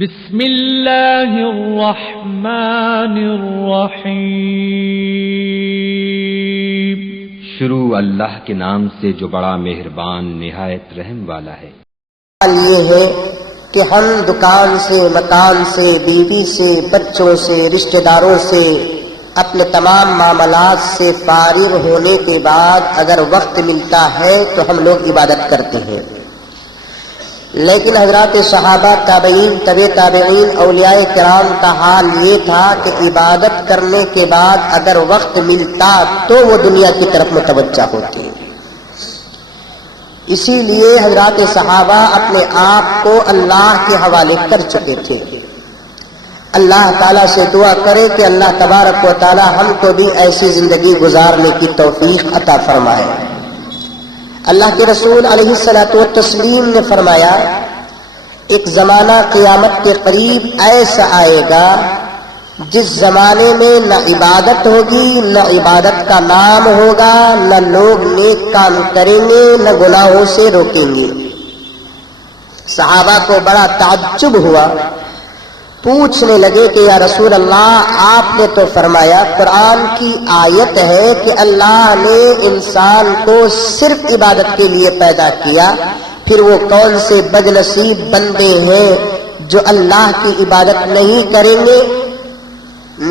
بسم اللہ الرحمن الرحیم۔ شروع اللہ کے نام سے جو بڑا مہربان نہایت رحم والا ہے۔ یہ ہے کہ ہم دکان سے، مکان سے، بیوی سے، بچوں سے، رشتہ داروں سے، اپنے تمام معاملات سے فارغ ہونے کے بعد اگر وقت ملتا ہے تو ہم لوگ عبادت کرتے ہیں، لیکن حضرات صحابہ، تابعین، طبع تابعین، اولیاء کرام کا حال یہ تھا کہ عبادت کرنے کے بعد اگر وقت ملتا تو وہ دنیا کی طرف متوجہ ہوتے ہیں۔ اسی لیے حضرات صحابہ اپنے آپ کو اللہ کے حوالے کر چکے تھے۔ اللہ تعالیٰ سے دعا کرے کہ اللہ تبارک و تعالیٰ ہم کو بھی ایسی زندگی گزارنے کی توفیق عطا فرمائے۔ اللہ کے رسول علیہ الصلوۃ والتسلیم نے فرمایا، ایک زمانہ قیامت کے قریب ایسا آئے گا جس زمانے میں نہ عبادت ہوگی، نہ عبادت کا نام ہوگا، نہ لوگ نیک کام کریں گے، نہ گناہوں سے روکیں گے۔ صحابہ کو بڑا تعجب ہوا، پوچھنے لگے کہ یا رسول اللہ، آپ نے تو فرمایا، قرآن کی آیت ہے کہ اللہ نے انسان کو صرف عبادت کے لیے پیدا کیا، پھر وہ کون سے بد نصیب بندے ہیں جو اللہ کی عبادت نہیں کریں گے،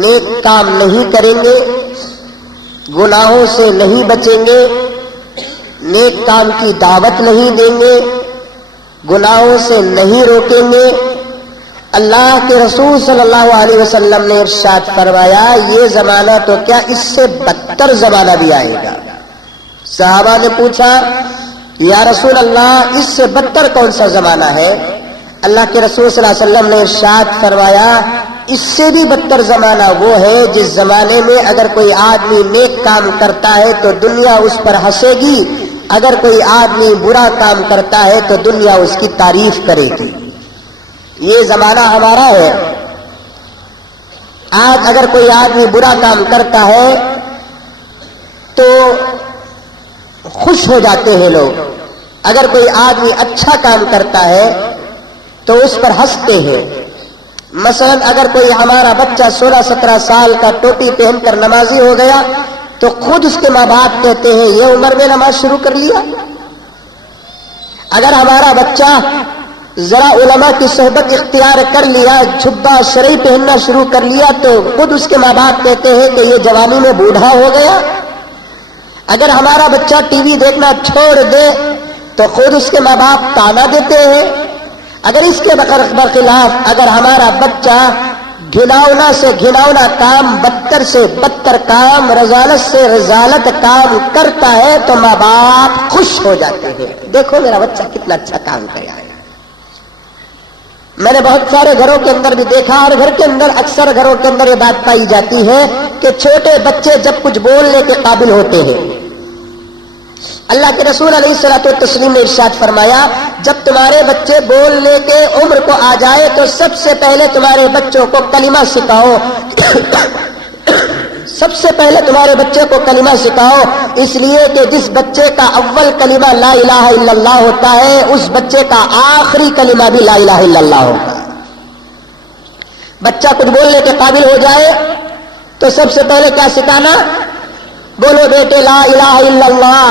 نیک کام نہیں کریں گے، گناہوں سے نہیں بچیں گے، نیک کام کی دعوت نہیں دیں گے، گناہوں سے نہیں روکیں گے۔ اللہ کے رسول صلی اللہ علیہ وسلم نے ارشاد فرمایا، یہ زمانہ تو کیا اس سے بدتر زمانہ بھی آئے گا۔ صحابہ نے پوچھا، یا رسول اللہ، اس سے بدتر کون سا زمانہ ہے؟ اللہ کے رسول صلی اللہ علیہ وسلم نے ارشاد فرمایا، اس سے بھی بدتر زمانہ وہ ہے جس زمانے میں اگر کوئی آدمی نیک کام کرتا ہے تو دنیا اس پر ہنسے گی، اگر کوئی آدمی برا کام کرتا ہے تو دنیا اس کی تعریف کرے گی۔ یہ زمانہ ہمارا ہے۔ آج اگر کوئی آدمی برا کام کرتا ہے تو خوش ہو جاتے ہیں لوگ، اگر کوئی آدمی اچھا کام کرتا ہے تو اس پر ہنستے ہیں۔ مثلا اگر کوئی ہمارا بچہ 16-17 سال کا ٹوپی پہن کر نمازی ہو گیا تو خود اس کے ماں باپ کہتے ہیں یہ عمر میں نماز شروع کر لیا۔ اگر ہمارا بچہ ذرا علماء کی صحبت اختیار کر لیا، جھبا شرعی پہننا شروع کر لیا تو خود اس کے ماں باپ کہتے ہیں کہ یہ جوانی میں بوڑھا ہو گیا۔ اگر ہمارا بچہ ٹی وی دیکھنا چھوڑ دے تو خود اس کے ماں باپ تانا دیتے ہیں۔ اگر اس کے برخلاف اگر ہمارا بچہ گھناؤنا سے گھناؤنا کام، بدتر سے بدتر کام، رذالت سے رذالت کام کرتا ہے تو ماں باپ خوش ہو جاتے ہیں، دیکھو میرا بچہ کتنا اچھا کام کیا ہے۔ میں نے بہت سارے گھروں کے اندر بھی دیکھا، اور گھر کے اندر اکثر گھروں کے اندر یہ بات پائی جاتی ہے کہ چھوٹے بچے جب کچھ بولنے کے قابل ہوتے ہیں، اللہ کے رسول علیہ الصلوۃ والتسلیم نے ارشاد فرمایا، جب تمہارے بچے بولنے کے عمر کو آ جائے تو سب سے پہلے تمہارے بچوں کو کلمہ سکھاؤ۔ سب سے پہلے تمہارے بچے کو کلمہ سکھاؤ، اس لیے کہ جس بچے کا اول کلمہ لا الہ الا اللہ ہوتا ہے اس بچے کا آخری کلمہ بھی لا الہ الا اللہ ہوگا۔ بچہ کچھ بولنے کے قابل ہو جائے تو سب سے پہلے کیا سکھانا؟ بولو بیٹے لا الہ الا اللہ،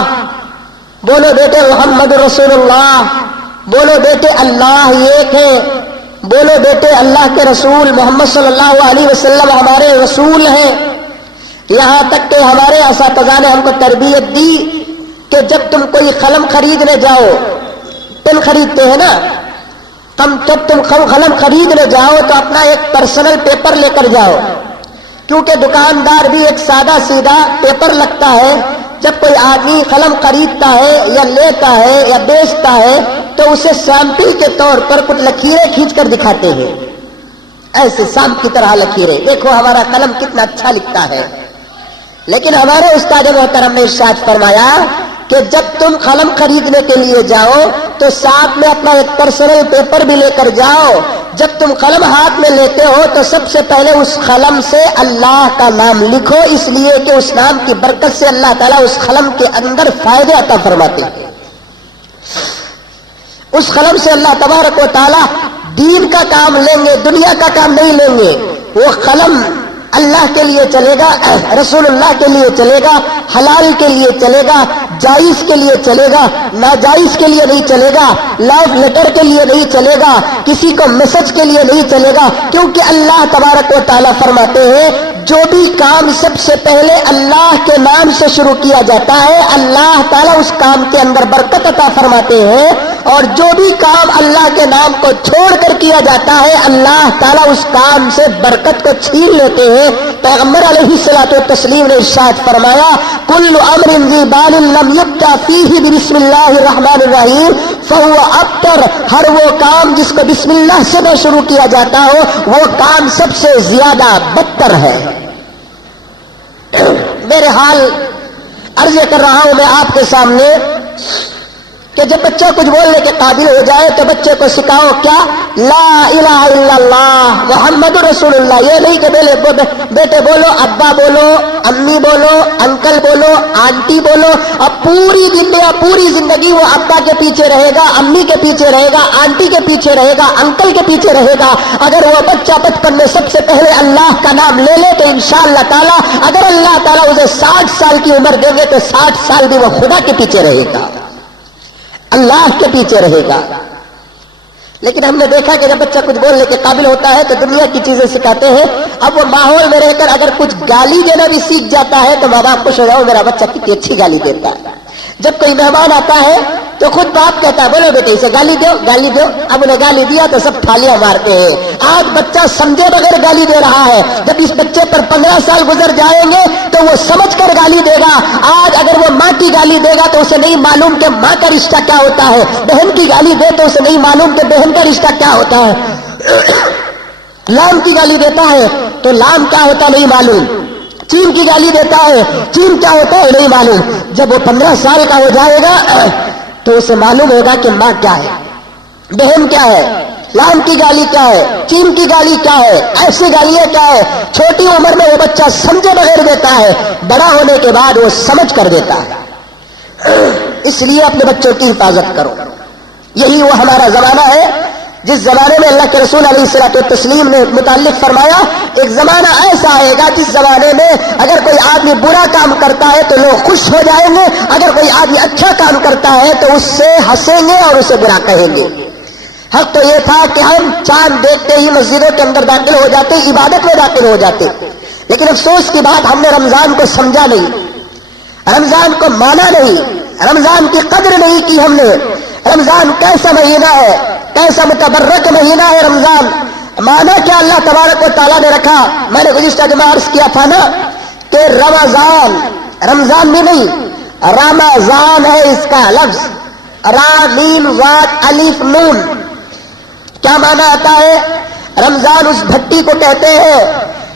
بولو بیٹے محمد رسول اللہ، بولو بیٹے اللہ ایک ہے، بولو بیٹے اللہ کے رسول محمد صلی اللہ علیہ وسلم ہمارے رسول ہیں۔ یہاں تک کہ ہمارے اساتذہ نے ہم کو تربیت دی کہ جب تم کوئی قلم خریدنے جاؤ، پین خریدتے ہیں نا، جب تم قلم خریدنے جاؤ تو اپنا ایک پرسنل پیپر لے کر جاؤ، کیونکہ دکاندار بھی ایک سادہ سیدھا پیپر لگتا ہے۔ جب کوئی آدمی قلم خریدتا ہے یا لیتا ہے یا بیچتا ہے تو اسے سیمپل کے طور پر کچھ لکیریں کھینچ کر دکھاتے ہیں، ایسے سانپ کی طرح لکیریں، دیکھو ہمارا قلم کتنا اچھا لکھتا ہے۔ لیکن ہمارے استاد محترم نے ارشاد فرمایا کہ جب تم قلم خریدنے کے لیے جاؤ تو ساتھ میں اپنا ایک پرسنل پیپر بھی لے کر جاؤ۔ جب تم قلم ہاتھ میں لیتے ہو تو سب سے پہلے اس قلم سے اللہ کا نام لکھو، اس لیے کہ اس نام کی برکت سے اللہ تعالیٰ اس قلم کے اندر فائدے عطا فرماتے ہیں۔ اس قلم سے اللہ تبارک و تعالیٰ دین کا کام لیں گے، دنیا کا کام نہیں لیں گے، وہ قلم اللہ کے لیے چلے گا، رسول اللہ کے لیے چلے گا، حلال کے لیے چلے گا، جائز کے لیے چلے گا، ناجائز کے لیے نہیں چلے گا، لو لیٹر کے لیے نہیں چلے گا، کسی کو میسج کے لیے نہیں چلے گا، کیونکہ اللہ تبارک و تعالیٰ فرماتے ہیں جو بھی کام سب سے پہلے اللہ کے نام سے شروع کیا جاتا ہے اللہ تعالیٰ اس کام کے اندر برکت عطا فرماتے ہیں، اور جو بھی کام اللہ کے نام کو چھوڑ کر کیا جاتا ہے اللہ تعالیٰ اس کام سے برکت کو چھین لیتے ہیں۔ پیغمبر علیہ الصلوۃ والتسلیم نے ارشاد فرمایا کل امر ذی بال لم یبدأ فیہ بسم اللہ الرحمن الرحیم فہو ابتر، ہر وہ کام جس کو بسم اللہ سے نہ شروع کیا جاتا ہو وہ کام سب سے زیادہ بدتر ہے۔ میرے حال عرض کر رہا ہوں میں آپ کے سامنے کہ جب بچہ کچھ بولنے کے قابل ہو جائے تو بچے کو سکھاؤ کیا؟ لا الہ الا اللہ محمد رسول اللہ۔ یہ نہیں کہ بیٹے بولو، ابا بولو، امی بولو، انکل بولو، آنٹی بولو، اب پوری زندگی وہ ابا کے پیچھے رہے گا، امی کے پیچھے رہے گا، آنٹی کے پیچھے رہے گا، انکل کے پیچھے رہے گا۔ اگر وہ بچہ بچپن میں سب سے پہلے اللہ کا نام لے لے تو انشاءاللہ تعالیٰ اگر اللہ تعالیٰ اسے 60 سال کی عمر دیں گے تو 60 سال بھی وہ خدا کے پیچھے رہے گا، اللہ کے پیچھے رہے گا۔ لیکن ہم نے دیکھا کہ جب بچہ کچھ بولنے کے قابل ہوتا ہے تو دنیا کی چیزیں سکھاتے ہیں۔ اب وہ ماحول میں رہ کر اگر کچھ گالی دینا بھی سیکھ جاتا ہے تو ماں باپ خوش ہو جاؤ میرا بچہ کتنی اچھی گالی دیتا ہے۔ جب کوئی مہمان آتا ہے تو خود باپ کہتا ہے بولو بیٹے اسے گالی دو گالی دو، اب انہیں گالی دیا تو سب تھالیاں مارتے ہیں۔ آج بچہ سمجھے بغیر گالی دے رہا ہے، جب اس بچے پر 15 سال گزر جائیں گے تو وہ سمجھ کر گالی دے گا۔ آج اگر وہ ماں کی گالی دے گا تو اسے نہیں معلوم کہ ماں کا رشتہ کیا ہوتا ہے، بہن کی گالی دے تو اسے نہیں معلوم کہ بہن کا رشتہ کیا ہوتا ہے، لام کی گالی دیتا ہے تو لام کیا ہوتا نہیں معلوم، چین کی گالی دیتا ہے چین کیا ہوتا ہے نہیں معلوم۔ جب وہ 15 سال کا ہو جائے گا تو اسے معلوم ہوگا کہ ماں کیا ہے، بہن کیا ہے، لام کی گالی کیا ہے، چین کی گالی کیا ہے، ایسی گالیاں کیا ہے۔ چھوٹی عمر میں وہ بچہ سمجھے بغیر دیتا ہے، بڑا ہونے کے بعد وہ سمجھ کر دیتا ہے۔ اس لیے اپنے بچوں کی حفاظت کرو۔ یہی وہ ہمارا زمانہ ہے جس زمانے میں اللہ کے رسول علیہ الصلوۃ والتسلیم نے متعلق فرمایا ایک زمانہ ایسا آئے گا جس زمانے میں اگر کوئی آدمی برا کام کرتا ہے تو لوگ خوش ہو جائیں گے، اگر کوئی آدمی اچھا کام کرتا ہے تو اس سے ہنسیں گے اور اسے برا کہیں گے۔ حق تو یہ تھا کہ ہم چاند دیکھتے ہی مسجدوں کے اندر داخل ہو جاتے، عبادت میں داخل ہو جاتے، لیکن افسوس کی بات ہم نے رمضان کو سمجھا نہیں، رمضان کو مانا نہیں، رمضان کی قدر نہیں کی ہم نے۔ رمضان کیسا مہینہ ہے، کیسا متبرک مہینہ ہے رمضان، مانا کیا اللہ تبارک و تعالیٰ نے رکھا۔ میں نے گزشتہ جمعہ عرض کیا تھا نا کہ رمضان بھی نہیں رمضان ہے اس کا لفظ، را میم زاد الف نون۔ کیا مانا آتا ہے؟ رمضان اس بھٹی کو کہتے ہیں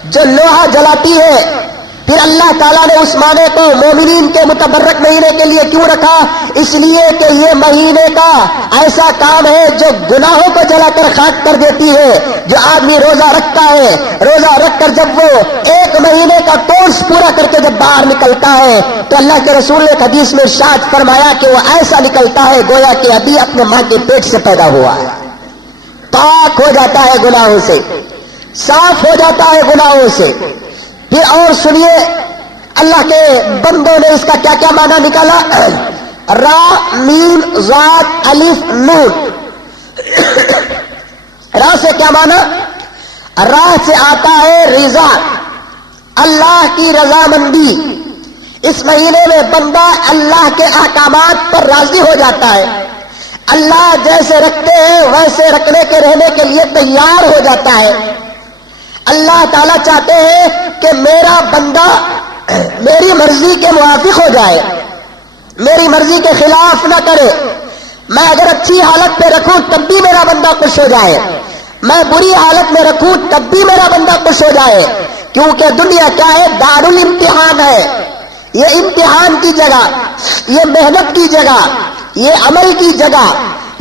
جو لوہا جلاتی ہے۔ پھر اللہ تعالیٰ نے اس معنی کو مومنین کے متبرک مہینے کے لیے کیوں رکھا؟ اس لیے کہ یہ مہینے کا ایسا کام ہے جو گناہوں کو جلا کر خاک کر دیتی ہے۔ جو آدمی روزہ رکھتا ہے، روزہ رکھ کر جب وہ ایک مہینے کا کورس پورا کر کے جب باہر نکلتا ہے تو اللہ کے رسول نے حدیث میں ارشاد فرمایا کہ وہ ایسا نکلتا ہے گویا کہ ابھی اپنے ماں کے پیٹ سے پیدا ہوا ہے، پاک ہو جاتا ہے گناہوں سے، صاف ہو جاتا ہے گناہوں سے۔ پھر اور سنیے اللہ کے بندوں نے اس کا کیا کیا معنی نکالا؟ را میم زاد الف نون۔ را سے کیا معنی؟ را سے آتا ہے رضا، اللہ کی رضامندی۔ اس مہینے میں بندہ اللہ کے احکامات پر راضی ہو جاتا ہے، اللہ جیسے رکھتے ہیں ویسے رکھنے کے رہنے کے لیے تیار ہو جاتا ہے۔ اللہ تعالیٰ چاہتے ہیں کہ میرا بندہ میری مرضی کے موافق ہو جائے، میری مرضی کے خلاف نہ کرے۔ میں اگر اچھی حالت پہ رکھوں تب بھی میرا بندہ خوش ہو جائے، میں بری حالت میں رکھوں تب بھی میرا بندہ خوش ہو جائے، کیونکہ دنیا کیا ہے؟ دار الامتحان ہے، یہ امتحان کی جگہ، یہ محنت کی جگہ، یہ عمل کی جگہ۔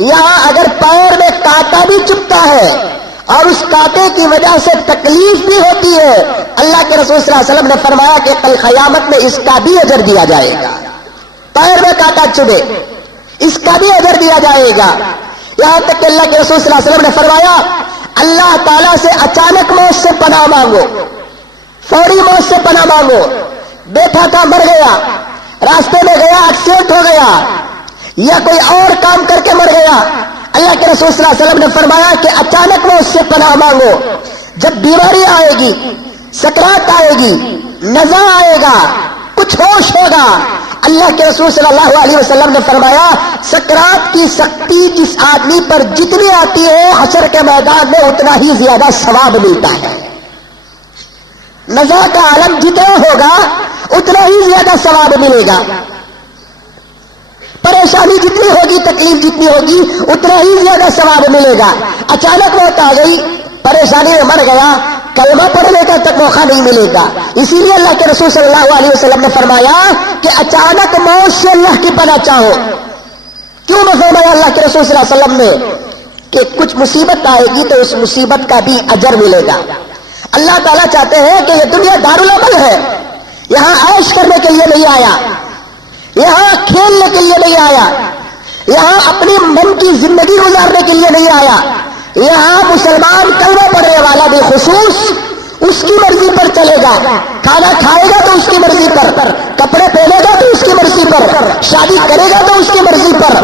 یہاں اگر پیر میں کانٹا بھی چبھتا ہے اور اس کانٹے کی وجہ سے تکلیف بھی ہوتی ہے، اللہ کے رسول صلی اللہ علیہ وسلم نے فرمایا کہ کل قیامت میں اس کا بھی اجر دیا جائے گا۔ پیر میں کانٹا چبھے اس کا بھی اجر دیا جائے گا۔ یہاں تک کہ اللہ کے رسول صلی اللہ علیہ وسلم نے فرمایا اللہ تعالیٰ سے اچانک موت سے پناہ مانگو، فوری موت سے پناہ مانگو. بیٹھا تھا مر گیا، راستے میں گیا ایکسیڈنٹ ہو گیا، یا کوئی اور کام کر کے مر گیا. اللہ کے رسول صلی اللہ علیہ وسلم نے فرمایا کہ اچانک موت سے پناہ مانگو. جب بیماری آئے گی، سکرات آئے گی، نزا آئے گا، کچھ ہوش ہوگا، اللہ کے رسول صلی اللہ علیہ وسلم نے فرمایا سکرات کی سختی جس آدمی پر جتنی آتی ہے حشر کے میدان میں اتنا ہی زیادہ ثواب ملتا ہے. نزا کا عالم جتنا ہوگا اتنا ہی زیادہ ثواب ملے گا. پریشانی جتنی ہوگی، تکلیف جتنی ہوگی، اتنا ہی زیادہ ثواب ملے گا. اچانک موت آ گئی، پریشانی میں مر گیا، کلمہ پڑھنے کا تک موقع نہیں ملے گا. اسی لیے اللہ کے رسول صلی اللہ علیہ وسلم نے فرمایا کہ اچانک موت سے اللہ کی پناہ چاہو. کیوں نہ فرمایا اللہ کے رسول صلی اللہ علیہ وسلم نے کہ کچھ مصیبت آئے گی تو اس مصیبت کا بھی اجر ملے گا. اللہ تعالیٰ چاہتے ہیں کہ یہ دنیا دارالعمل ہے، یہاں عیش کرنے کے لیے نہیں آیا، یہاں کھیلنے کے لیے نہیں آیا، یہاں اپنی من کی زندگی گزارنے کے لیے نہیں آیا. یہاں مسلمان کلمہ پڑھنے والا بالخصوص اس کی مرضی پر چلے گا. کھانا کھائے گا تو اس کی مرضی پر، کپڑے پہنے گا تو اس کی مرضی پر، شادی کرے گا تو اس کی مرضی پر،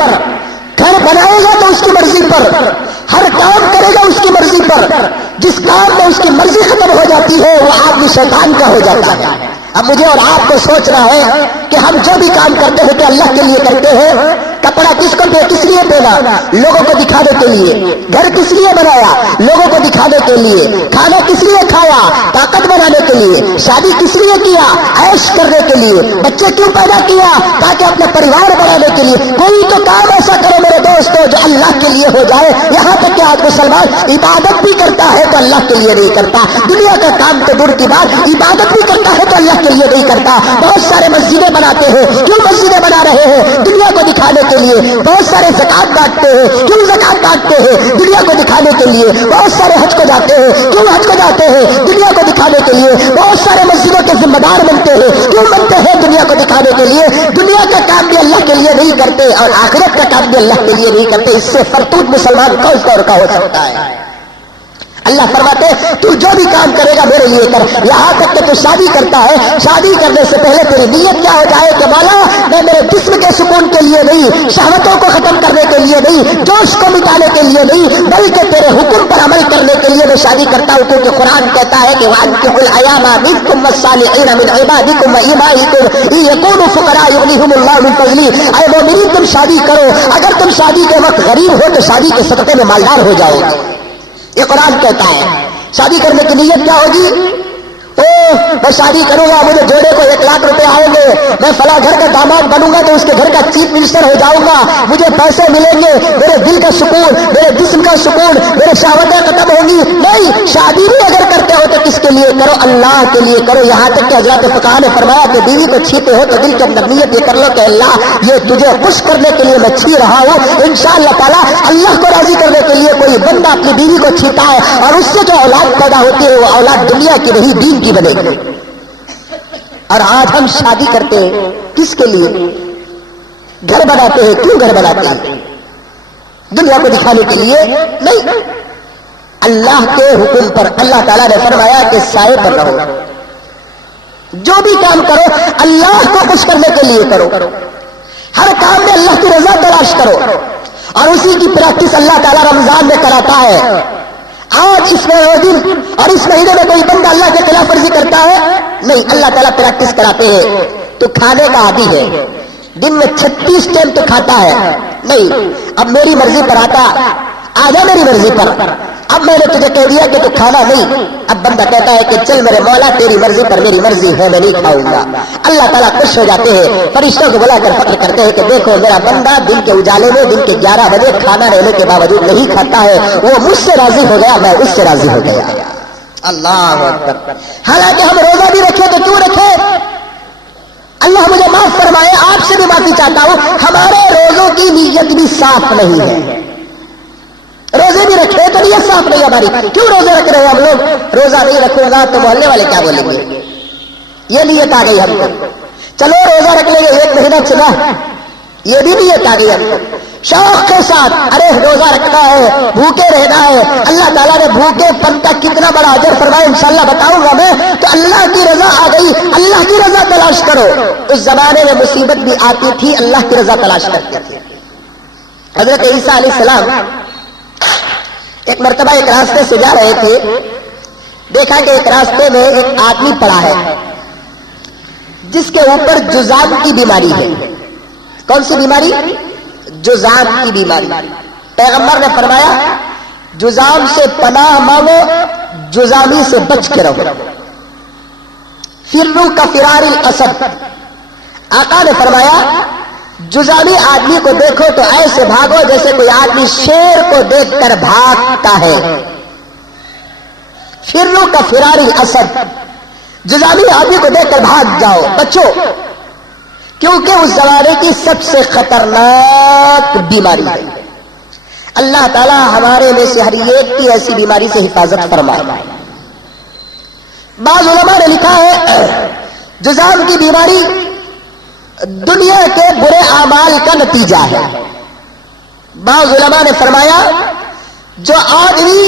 گھر بنائے گا تو اس کی مرضی پر، ہر کام کرے گا اس کی مرضی پر. جس کام میں اس کی مرضی ختم ہو جاتی ہے وہ آدمی شیطان کا ہو جاتا ہے. اب مجھے اور آپ کو سوچنا ہے کہ ہم جو بھی کام کرتے ہیں تو اللہ کے لیے کرتے ہیں. کپڑا کس لیے پہنا؟ لوگوں کو دکھانے کے لیے. گھر کس لیے بنایا؟ لوگوں کو دکھانے کے لیے. کھانا کس لیے کھایا؟ طاقت بنانے کے لیے. شادی کس لیے کیا؟ عیش کرنے کے لیے. بچے کیوں پیدا کیا؟ تاکہ اپنے پریوار بنانے کے لیے. کوئی تو کام ایسا کرو میرے دوستو جو اللہ کے لیے ہو جائے. یہاں تک کہ آج مسلمان عبادت بھی کرتا ہے تو اللہ کے لیے نہیں کرتا. دنیا کا کام تو دور کی بات، عبادت بھی کرتا ہے تو اللہ کے لیے نہیں کرتا. بہت سارے مسجدیں بناتے ہیں. کیوں مسجدیں بنا رہے ہیں؟ دنیا کو دکھانے کے لیے. بہت سارے زکات بانٹتے ہیں. کیوں زکات بانٹتے ہیں؟ دنیا کو دکھانے کے لیے. بہت سارے حج کو جاتے ہیں. کیوں حج کو جاتے ہیں؟ دنیا کو دکھانے کے لیے. بہت سارے مسجدوں کے ذمہ دار بنتے ہیں. کیوں بنتے ہیں؟ دنیا کو دکھانے کے لیے. دنیا کا کام بھی اللہ کے لیے نہیں کرتے اور آخرت کا کام بھی اللہ کے لیے نہیں کرتے. اس سے فرتوت مسلمان کون طور کا ہو سکتا ہے؟ اللہ فرماتے تو جو بھی کام کرے گا میرے لیے کر. یہاں تک کہ تو شادی کرتا ہے، شادی کرنے سے پہلے تیری نیت کیا ہو جائے کہ مولا میں میرے جسم کے سکون کے لیے نہیں، شہوتوں کو ختم کرنے کے لیے نہیں، جوش کو مٹانے کے لیے نہیں، بلکہ تیرے حکم پر عمل کرنے کے لیے میں شادی کرتا ہوں. کیونکہ قرآن کہتا ہے کہ وَأَنكِحُوا الْأَيَامَ مِنكُمْ وَالصَّالِحِينَ مِنْ عِبَادِكُمْ وَإِمَائِكُمْ إِن يَكُونُوا فُقَرَاءَ يُغْنِيهُمُ اللَّهُ مِنْ فَضْلِهِ. اے مومنین تم شادی کرو، اگر تم شادی کے وقت غریب ہو تو شادی کے صدقے میں مالدار ہو جاؤ. یہ قرآن کہتا ہے. شادی کرنے کی نیت کیا ہوگی؟ میں شادی کروں گا، مجھے جوڑے کو 1 لاکھ روپے آئیں گے، میں فلاں گھر کا داماد بنوں گا تو اس کے گھر کا چیف منسٹر ہو جاؤں گا، مجھے پیسے ملیں گے، میرے دل کا سکون، میرے جسم کا سکون، میرے شہوتیں ختم ہوں گی. نہیں، شادی بھی اگر کرتے ہو تو کس کے لیے کرو؟ اللہ کے لیے کرو. یہاں تک کہ حضرت فقہاء نے فرمایا کہ بیوی کو چھیتے ہو تو دل کے اندر نیت یہ کر لو کہ اللہ یہ تجھے خوش کرنے کے لیے میں چھی رہا ہوں. انشاءاللہ تعالیٰ اللہ کو راضی کرنے کے لیے کوئی بندہ اپنی بیوی کو چھیتا ہے اور اس سے جو اولاد پیدا ہوتی ہے وہ اولاد دنیا کی نہیں دین کی بنے گی. اور آج ہم شادی کرتے ہیں کس کے لیے؟ گھر بناتے ہیں. کیوں گھر بناتے ہیں؟ دنیا کو دکھانے کے لیے نہیں، اللہ کے حکم پر. اللہ تعالیٰ نے فرمایا کہ سائے پر رہو. جو بھی کام کرو اللہ کو خوش کرنے کے لیے کرو. ہر کام میں اللہ کی رضا تلاش کرو اور اسی کی پریکٹس اللہ تعالیٰ رمضان میں کراتا ہے. آج اس دن اور اس مہینے میں کوئی بندہ اللہ کے خلاف ورزی کرتا ہے؟ نہیں، اللہ تعالیٰ پریکٹس کراتے ہیں. تو کھانے کا عادی ہے، دن میں 36 ٹائم تو کھاتا ہے. نہیں، اب میری مرضی پر آجا میری مرضی پر. اب میں نے تجھے کہہ دیا کہ تو کھانا نہیں. اب بندہ کہتا ہے کہ چل میرے مولا تیری مرضی پر میری مرضی ہے، میں نہیں کھاؤں گا. اللہ تعالیٰ خوش ہو جاتے ہیں، فرشتوں کو بلا کر فخر کرتے ہیں کہ دیکھو میرا بندہ دن کے اجالے میں دن کے 11 بجے کھانا رہنے کے باوجود نہیں کھاتا ہے، وہ مجھ سے راضی ہو گیا، میں اس سے راضی ہو گیا. اللہ اکبر. حالانکہ ہم روزہ بھی رکھے تو کیوں رکھے؟ اللہ مجھے معاف فرمائے، آپ سے بھی معافی چاہتا ہوں، ہمارے روزوں کی نیت بھی صاف نہیں ہے. روزے بھی رکھے تو نیت صاف نہیں ہماری. کیوں روزے رکھ رہے ہیں ہم لوگ؟ روزہ نہیں رکھوں گا تو محلے والے کیا بولیں گے؟ یہ نیت آ گئی ہم کو. چلو روزہ رکھ لیں گے 1 مہینہ چلا، یہ بھی نیت آ گئی ہم کو. شوق کے ساتھ ارے روزہ رکھنا ہے، بھوکے رہنا ہے، اللہ تعالیٰ نے بھوکے پن کا کتنا بڑا اجر فرمایا انشاءاللہ بتاؤں گا میں. تو اللہ کی رضا آ گئی، اللہ کی رضا تلاش کرو. اس زمانے میں مصیبت بھی آتی تھی، اللہ کی رضا تلاش کرتے تھے. حضرت عیسیٰ علیہ السلام ایک مرتبہ ایک راستے سے جا رہے تھے، دیکھا کہ ایک راستے میں ایک آدمی پڑا ہے جس کے اوپر جذام کی بیماری ہے. کون سی بیماری؟ جذام کی بیماری. پیغمبر نے فرمایا جذام سے پناہ مانگو، جذامی سے بچ کے رہو. فرو کا فرار الاسد. آقا نے فرمایا جذامی آدمی کو دیکھو تو ایسے بھاگو جیسے کوئی آدمی شیر کو دیکھ کر بھاگتا ہے. فرو کا فرار الاسد. جذامی آدمی کو دیکھ کر بھاگ جاؤ، بچو، کیونکہ اس زمانے کی سب سے خطرناک بیماری ہے. اللہ تعالیٰ ہمارے میں سے ہر ایک کی ایسی بیماری سے حفاظت فرمائے. بعض علماء نے لکھا ہے جذام کی بیماری دنیا کے برے اعمال کا نتیجہ ہے. بعض علماء نے فرمایا جو آدمی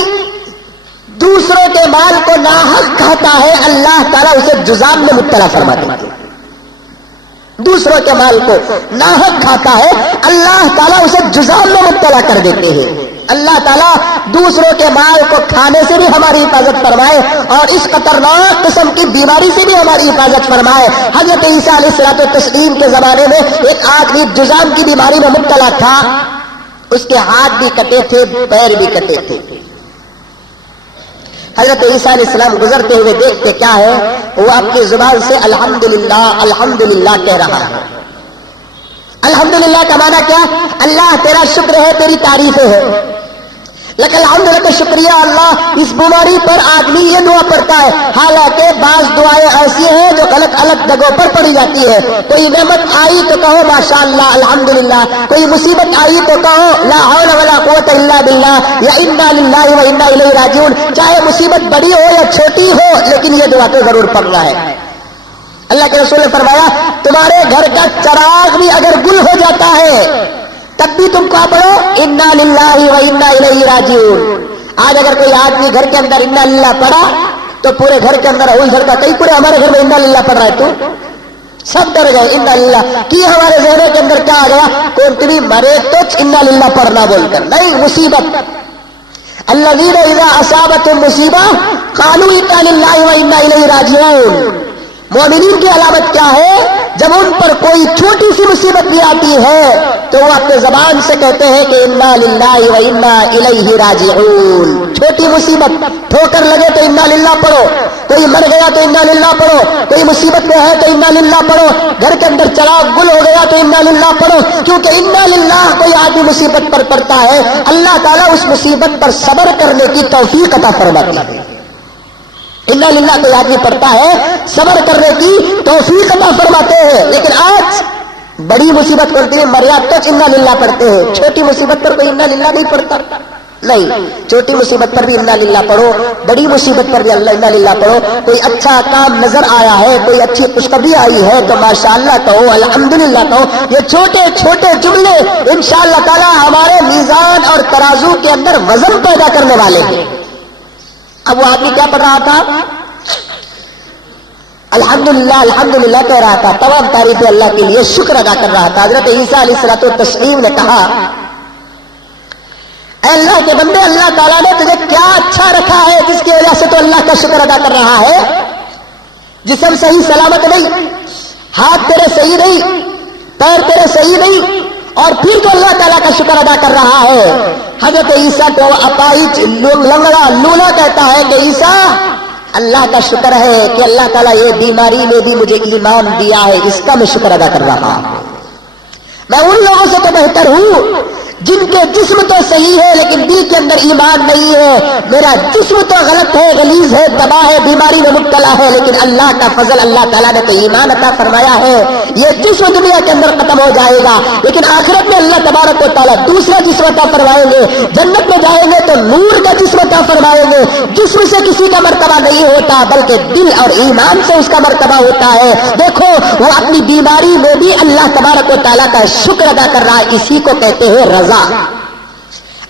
دوسروں کے مال کو ناحق کھاتا ہے اللہ تعالیٰ اسے جذام میں مبتلا فرما دیتے ہیں. دوسروں کے مال کو ناحق کھاتا ہے اللہ تعالیٰ اسے جذام میں مبتلا کر دیتے ہیں. اللہ تعالیٰ دوسروں کے مال کو کھانے سے بھی ہماری حفاظت فرمائے اور اس خطرناک قسم کی بیماری سے بھی ہماری حفاظت فرمائے. حضرت عیسیٰ علیہ الصلوۃ والتسلیم کے زمانے میں ایک آدمی جذام کی بیماری میں مبتلا تھا. اس کے ہاتھ بھی کٹے تھے، پیر بھی کٹے تھے. حضرت عیسیٰ علیہ السلام گزرتے ہوئے دیکھتے کیا ہے، وہ آپ کی زبان سے الحمدللہ الحمدللہ کہہ رہا ہے. الحمدللہ کا معنی کیا؟ اللہ تیرا شکر ہے، تیری تعریفیں ہے. لیکن الحمدللہ شکریہ اللہ. اس بیماری پر آدمی یہ دعا پڑھتا ہے، حالانکہ بعض دعائیں ایسی ہیں جو غلط الگ جگہوں پر پڑھی جاتی ہے. کوئی نعمت آئی تو کہو ماشاءاللہ الحمدللہ، کوئی مصیبت آئی تو کہو لا حول ولا قوت الا باللہ یا انا للہ و انا الیہ راجعون. چاہے مصیبت بڑی ہو یا چھوٹی ہو لیکن یہ دعا تو ضرور پڑھنا ہے. اللہ کے رسول نے فرمایا تمہارے گھر کا چراغ بھی اگر گل ہو جاتا ہے تب بھی تم کیا پڑھو انا للہ و انا الیہ راجعون. آج اگر کوئی آدمی گھر کے اندر انا للہ پڑھا تو پورے گھر کے اندر ہوئی گھر کا کئی پورے ہمارے گھر میں انا للہ پڑھ رہا ہے تو سب ڈر گئے. انا للہ کی ہمارے ذہنوں کے اندر کیا آ گیا؟ کون تمہیں مرے تو انا للہ پڑھنا بول کر نہیں. مصیبت الذین اذا اصابتهم مصیبہ قالوا انا للہ و انا الیہ راجعون. مومنین کی علامت کیا ہے؟ جب ان پر کوئی چھوٹی سی مصیبت بھی آتی ہے تو وہ اپنے زبان سے کہتے ہیں کہ انا للہ و انا الیہ راجعون. چھوٹی مصیبت ٹھوکر لگے تو انا للہ پڑھو، کوئی مر گیا تو انا للہ پڑھو، کوئی مصیبت میں ہے تو انا للہ پڑھو، گھر کے اندر چراغ گل ہو گیا تو انا للہ پڑھو. کیونکہ انا للہ کوئی آدمی مصیبت پر پڑتا ہے اللہ تعالیٰ اس مصیبت پر صبر کرنے کی توفیق عطا فرماتی ہے. انا للہ کوئی آدمی پڑھتا ہے صبر کرنے کی توفیق عطا فرماتے ہیں. لیکن آج بڑی مصیبت کرتے ہیں مریا تو انا للہ پڑھتے ہیں، چھوٹی مصیبت پر کوئی انا للہ نہیں پڑھتا. نہیں، چھوٹی مصیبت پر بھی انا للہ پڑھو، بڑی مصیبت پر بھی انا للہ پڑھو. کوئی اچھا کام نظر آیا ہے، کوئی اچھی خوشخبری آئی ہے تو ماشاءاللہ کہو، الحمدللہ کہو. یہ چھوٹے چھوٹے جملے انشاءاللہ تعالی ہمارے میزان اور ترازو کے اندر وزن پیدا کرنے والے ہیں. اب وہ آدمی کیا پڑھ رہا تھا؟ الحمدللہ الحمدللہ کہہ رہا تھا، تمام تعریفیں اللہ کے لیے، شکر ادا کر رہا تھا. حضرت عیسیٰ علیہ الصلوۃ والتسلیم نے کہا اے اللہ کے بندے، اللہ تعالیٰ نے تجھے کیا اچھا رکھا ہے جس کی وجہ سے تو اللہ کا شکر ادا کر رہا ہے؟ جسم صحیح سلامت نہیں، ہاتھ تیرے صحیح نہیں، پیر تیرے صحیح نہیں، اور پھر تو اللہ تعالیٰ کا شکر ادا کر رہا ہے. حضرت عیسیٰ کو اپاہج لنگڑا لولا کہتا ہے کہ عیسیٰ اللہ کا شکر ہے کہ اللہ تعالیٰ یہ بیماری میں بھی مجھے ایمان دیا ہے، اس کا میں شکر ادا کر رہا ہوں. میں ان لوگوں سے تو بہتر ہوں جن کے جسم تو صحیح ہے لیکن دل کے اندر ایمان نہیں ہے. میرا جسم تو غلط ہے، غلیظ ہے، تباہ ہے، بیماری میں مبتلا ہے، لیکن اللہ کا فضل، اللہ تعالیٰ نے تو ایمان عطا فرمایا ہے. یہ جسم دنیا کے اندر ختم ہو جائے گا لیکن آخرت میں اللہ تبارک و تعالیٰ دوسرا جسم عطا فرمائیں گے. جنت میں جائیں گے تو نور کا جسم عطا فرمائیں گے. جسم سے کسی کا مرتبہ نہیں ہوتا بلکہ دل اور ایمان سے اس کا مرتبہ ہوتا ہے. دیکھو وہ اپنی بیماری میں بھی اللہ تبارک و تعالیٰ کا شکر ادا کر رہا ہے. اسی کو کہتے ہیں رضا. رضا.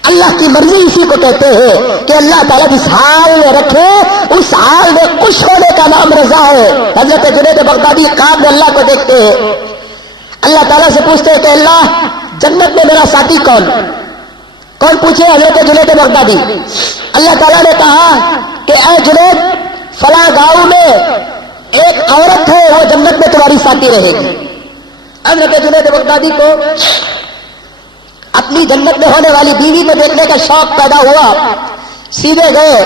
اللہ کی مرضی اسی کو کہتے ہیں کہ اللہ تعالیٰ جس حال میں رکھے اس حال میں خوش ہونے کا نام رضا ہے. حضرت جنید بغدادی خواب میں اللہ کو دیکھتے ہیں, اللہ تعالیٰ سے پوچھتے ہیں کہ اللہ جنت میں میرا ساتھی کون پوچھے؟ حضرت جنید بغدادی. اللہ تعالیٰ نے کہا کہ اے جنید فلاں گاؤں میں ایک عورت ہے, وہ جنت میں تمہاری ساتھی رہے گی. حضرت جنید بغدادی کو اپنی جنت میں ہونے والی بیوی کو دیکھنے کا شوق پیدا ہوا. سیدھے گئے,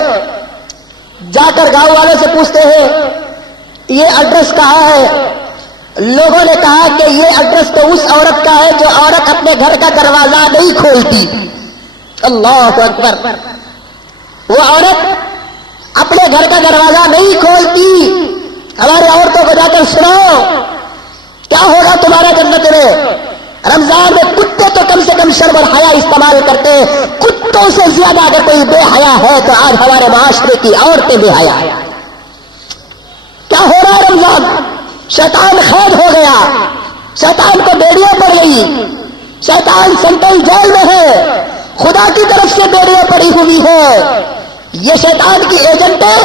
جا کر گاؤں والوں سے پوچھتے ہیں یہ ایڈریس کہاں ہے؟ لوگوں نے کہا کہ یہ ایڈریس تو اس عورت کا ہے جو عورت اپنے گھر کا دروازہ نہیں کھولتی. اللہ اکبر. وہ عورت اپنے گھر کا دروازہ نہیں کھولتی. ہماری عورتوں کو جا کر سناؤ کیا ہوگا تمہارا جنت میں. رمضان میں کتے تو کم سے کم شرم اور حیا استعمال کرتے ہیں, کتوں سے زیادہ اگر کوئی بے حیا ہے تو آج ہمارے معاشرے کی عورتیں بے حیا. کیا ہو رہا ہے رمضان؟ شیطان قید ہو گیا, شیطان کو بیڑیاں پڑ گئی, شیطان سینٹرل جیل میں ہے, خدا کی طرف سے بیڑیاں پڑی ہوئی ہے. یہ شیطان کی ایجنٹیں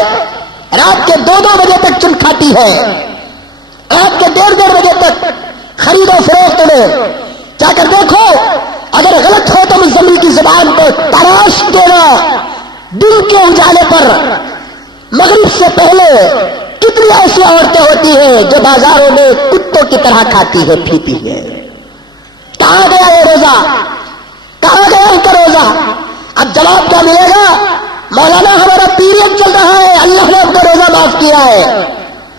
رات کے 2-2 بجے تک چن کھاتی ہے, رات کے 1:30 بجے تک خرید و فروخت میں. جا کر دیکھو, اگر غلط ہو تو مزمل کی زبان کو تراش دینا. دن کے اجالے پر مغرب سے پہلے کتنی ایسی عورتیں ہوتی ہیں جو بازاروں میں کتوں کی طرح کھاتی ہے, پیتی ہے. کہاں گیا یہ روزہ؟ کہاں گیا ان کا روزہ؟ اب جواب کیا ملے گا؟ مولانا ہمارا پیریڈ چل رہا ہے, اللہ نے ہم کو روزہ معاف کیا ہے.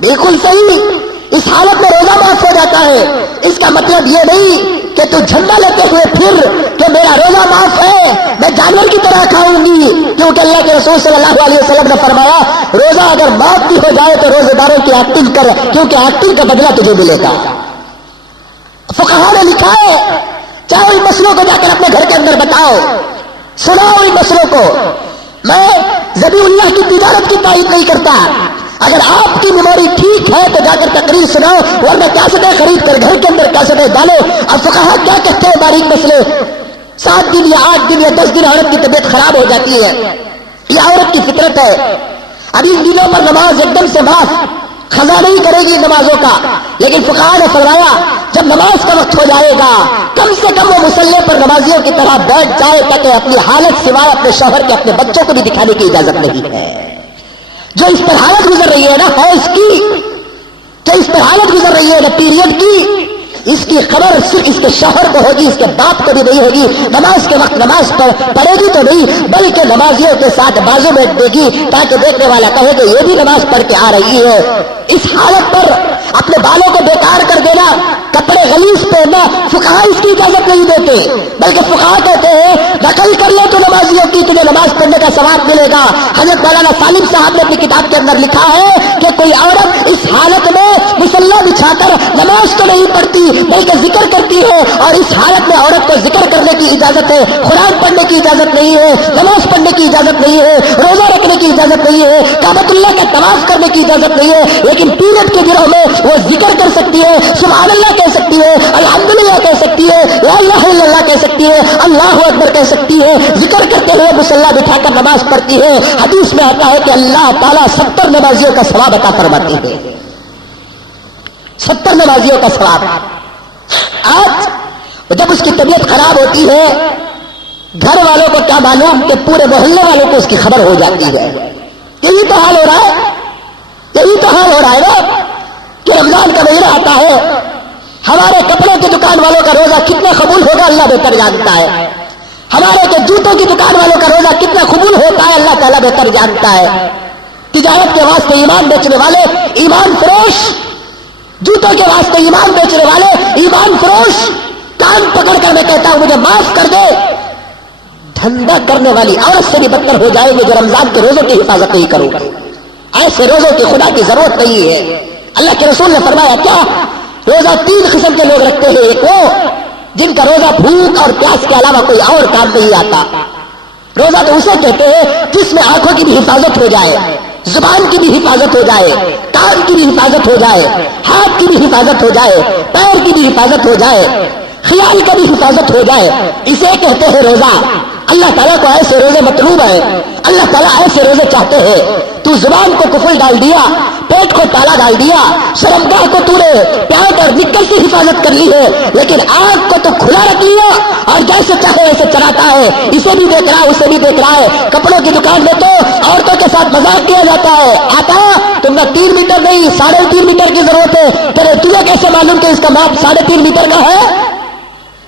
بالکل صحیح, اس حالت میں روزہ معاف ہو جاتا ہے. اس کا مطلب یہ نہیں کہ تو جھنڈا لیتے ہوئے پھر کہ میرا روزہ معاف ہے, میں جانور کی طرح کھاؤں گی. کیونکہ اللہ کے رسول صلی اللہ علیہ وسلم نے فرمایا روزہ اگر معاف بھی ہو جائے تو روزے داروں کی ایکٹنگ کر, کیونکہ ایکٹنگ کا بدلہ تجھے ملے گا. فقہاء نے لکھا ہے چاہے ان مسئلوں کو جا کر اپنے گھر کے اندر بتاؤ, سناؤ ان مسئلوں کو. میں ذبیح اللہ کی تجارت کی تائید نہیں کرتا. اگر آپ کی میموری ٹھیک ہے تو جا کر تقریر سناؤ, ورنہ کیسٹیں خرید کر گھر کے اندر کیسٹیں ڈالو. اب فقہاء کیا کہتے ہیں باریک مسئلے, 7 دن یا 8 دن یا 10 دن عورت کی طبیعت خراب ہو جاتی ہے, یہ عورت کی فطرت ہے. اب ان دنوں پر نماز ایک دم سے معاف خزاں نہیں کرے گی نمازوں کا, لیکن فقہاء نے فرمایا جب نماز کا وقت ہو جائے گا کم سے کم وہ مصلی پر نمازیوں کی طرح بیٹھ جائے تاکہ اپنی حالت سوائے اپنے شوہر کے اپنے بچوں کو بھی دکھانے کی اجازت نہیں ہے. جو اس پر حالت گزر رہی ہے نا حیض کی, جو اس پر حالت گزر رہی ہے نا پیریڈ کی, اس کی خبر صرف اس کے شوہر کو ہوگی, اس کے باپ کو بھی نہیں ہوگی. نماز کے وقت نماز پڑھے گی تو نہیں بلکہ نمازیوں کے ساتھ بازو میں دے گی تاکہ دیکھنے والا کہے کہ یہ بھی نماز پڑھ کے آ رہی ہے. اس حالت پر اپنے بالوں کو بیکار کر دینا, کپڑے غلیظ پہننا, فقہاء اس کی اجازت نہیں دیتے, بلکہ فقہاء کہتے ہیں نقل کر لے تو نمازیوں کی تجھے نماز پڑھنے کا ثواب ملے گا. حضرت مولانا سالم صاحب نے اپنی کتاب کے اندر لکھا ہے کہ کوئی عورت اس حالت میں مصلی بچھا کر نماز تو نہیں پڑھتی بلکہ ذکر کرتی ہے, اور اس حالت میں عورت کو ذکر کرنے کی اجازت ہے, قرآن پڑھنے کی اجازت نہیں ہے, نماز پڑھنے کی اجازت نہیں ہے, روزہ رکھنے کی اجازت نہیں ہے, کعبۃ اللہ کا طواف کرنے کی اجازت نہیں ہے, لیکن پیریڈ کے دنوں میں وہ ذکر کر سکتی ہے, سبحان اللہ کہہ سکتی ہے, الحمدللہ کہہ سکتی ہے, لا الہ الا اللہ کہہ سکتی ہے, اللہ اکبر کہہ سکتی ہے. ذکر کرتے ہوئے مصلی بٹھا کر نماز پڑھتی ہے. حدیث میں آتا ہے کہ اللہ تعالیٰ 70 نمازیوں کا ثواب عطا فرماتی ہے, 70 نمازیوں کا ثواب. آج جب اس کی طبیعت خراب ہوتی ہے گھر والوں کو کیا معلوم کہ پورے محلے والوں کو اس کی خبر ہو جاتی ہے. یہی تو حال ہو رہا ہے, یہی تو حال ہو رہا ہے نا کہ رمضان کا مہینہ آتا ہے, ہمارے کپڑے کی دکان والوں کا روزہ کتنا قبول ہوگا اللہ بہتر جانتا ہے, ہمارے کے جوتوں کی دکان والوں کا روزہ کتنا قبول ہوتا ہے اللہ تعالیٰ بہتر جانتا ہے. تجارت کے واسطے ایمان بیچنے والے ایمان فروش, جوتوں کے واسطے ایمان بیچنے والے ایمان فروش, کان پکڑ کر میں کہتا ہوں مجھے معاف کر دے. دھندا کرنے والی عورت سے بھی بدتر ہو جائیں گے جو رمضان کے روزوں کی حفاظت نہیں کرو گے. ایسے روزوں کی خدا کی ضرورت نہیں ہے. اللہ کے رسول نے فرمایا کیا روزہ 3 قسم کے لوگ رکھتے ہیں, ایک وہ جن کا روزہ بھوک اور پیاس کے علاوہ کوئی اور کام نہیں آتا. روزہ تو اسے کہتے ہیں جس میں آنکھوں کی بھی حفاظت ہو جائے, زبان کی بھی حفاظت ہو جائے, کان کی بھی حفاظت ہو جائے, ہاتھ کی بھی حفاظت ہو جائے, پیر کی بھی حفاظت ہو جائے. خیال کا بھی حفاظت ہو جائے، اسے کہتے ہیں روزہ۔ اللہ تعالیٰ کو ایسے روزے مطلوب ہے، اللہ تعالیٰ ایسے روزے چاہتے ہیں۔ تو زبان کو کفل ڈال دیا، پیٹ کو تالا ڈال دیا، شرمگاہ کو تو نے پیٹ اور نکل سے حفاظت کر لی ہے، لیکن آنکھ کو تو کھلا رکھ لیا اور جیسے چاہے ویسے چلاتا ہے، اسے بھی دیکھ رہا ہے اسے بھی دیکھ رہا ہے۔ کپڑوں کی دکان میں تو عورتوں کے ساتھ مذاق کیا جاتا ہے، آتا تم نے 3 میٹر نہیں 3.5 میٹر کی ضرورت ہے، تجھے کیسے معلوم کہ اس کا ماپ 3.5 میٹر کا ہے؟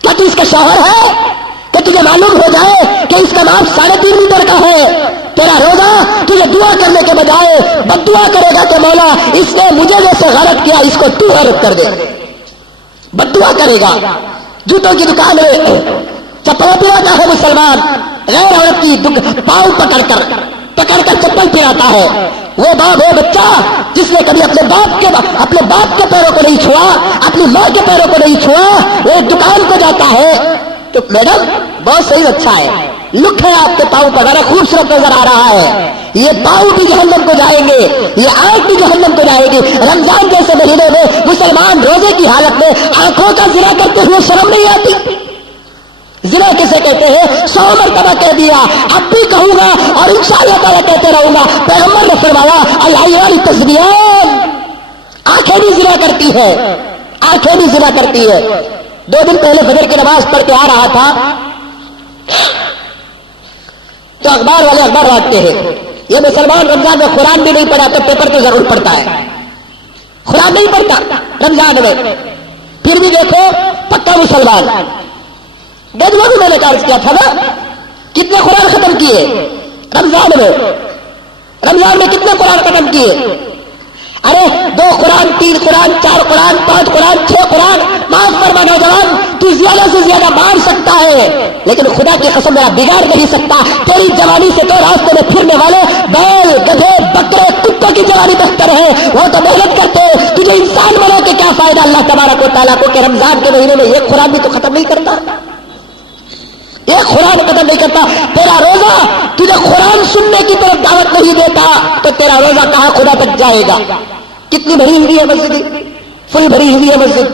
کیا تو اس کا شوہر ہے کہ تجھے معلوم ہو جائے کہ اس کا ماپ 3.5 میٹر کا ہے؟ تیرا روزہ تجھے دعا کرنے کے بجائے بد دعا کرے گا کہ مولا اس نے مجھے جیسے غلط کیا اس کو تو غلط کر دے، بد دعا کرے گا۔ جوتوں کی دکان میں چپل پھراتا ہے مسلمان، غیر عورت کی پاؤں پکڑ کر چپل پھراتا ہے۔ وہ باپ وہ بچہ جس نے کبھی اپنے باپ کے پیروں کو نہیں چھوا، اپنی ماں کے پیروں کو نہیں چھوا، وہ ایک دکان کو جاتا ہے تو میڈم بہت صحیح اچھا ہے، لک ہے آپ کے پاؤں پر، بڑا خوبصورت نظر آ رہا ہے، یہ پاؤں بھی جہنم کو جائیں گے، یہ آنکھ بھی جہنم کو جائے گی۔ رمضان جیسے مہینے میں مسلمان روزے کی حالت میں آنکھوں کا زنا کرتے ہوئے شرم نہیں آتی؟ زنا کسے کہتے ہیں؟ 100 مرتبہ کہہ دیا، اب بھی کہوں گا اور انشاءاللہ تعالیٰ کہتے رہوں گا۔ پیغمبر نے فرمایا اللہ والی تصویریں آنکھیں بھی زنا کرتی ہے، آنکھیں بھی زنا کرتی ہے۔ 2 دن پہلے فجر کی نماز پڑھ کے آ رہا تھا تو اخبار والے اخبار بانٹتے ہیں، یہ مسلمان رمضان میں قرآن بھی نہیں پڑھا تو پیپر تو ضرور پڑھتا ہے، قرآن نہیں پڑھتا رمضان میں، پھر بھی دیکھو پکا مسلمان۔ گجوا بھی میں نے عرض کیا تھا نا، کتنے قرآن ختم کیے رمضان میں کتنے قرآن ختم کیے؟ ارے 2 قرآن 3 قرآن 4 قرآن 5 قرآن 6 قرآن، معاف فرما نوجوان تو زیادہ سے زیادہ مار سکتا ہے لیکن خدا کی قسم میرا بگاڑ نہیں سکتا۔ تیری جوانی سے تو راستے میں پھرنے والے بیل گدھے بکرے کتوں کی جوانی بہتر ہے، وہ تو محنت کرتے، تجھے انسان بنا کے کیا فائدہ اللہ تبارک و تعالیٰ کو کہ رمضان کے مہینے میں ایک قرآن بھی تو ختم نہیں کرتا، ایک قرآن ختم نہیں کرتا۔ تیرا روزہ تجھے قرآن سننے کی طرف دعوت نہیں دیتا تو تیرا روزہ کہاں خدا تک جائے گا؟ کتنی بھری ہوئی ہے مسجد، فل بھری ہوئی ہے مسجد۔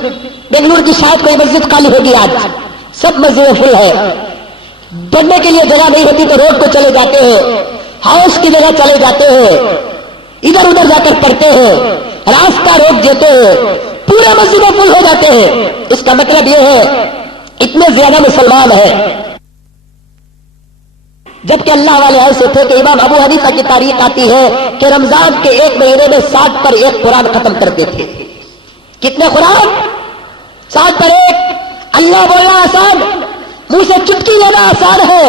بنگلور کی شاید کوئی مسجد خالی ہوگی، آج سب مسجدیں فل ہے۔ پڑھنے کے لیے جگہ نہیں ہوتی تو روڈ کو چلے جاتے ہیں، ہاؤس کی جگہ چلے جاتے ہیں، ادھر ادھر جا کر پڑھتے ہیں، راستہ روک دیتے ہیں، پورے مسجدیں فل ہو جاتے ہیں۔ اس کا مطلب یہ ہے اتنے زیادہ مسلمان ہیں، جبکہ اللہ والے ایسے تھے کہ امام ابو حنیفہ کی تاریخ آتی ہے کہ رمضان کے 1 مہینے میں 60 پر 1 قرآن ختم کرتے تھے۔ کتنے قرآن؟ 60 پر 1۔ اللہ بولنا آسان، منہ سے چٹکی لینا آسان ہے،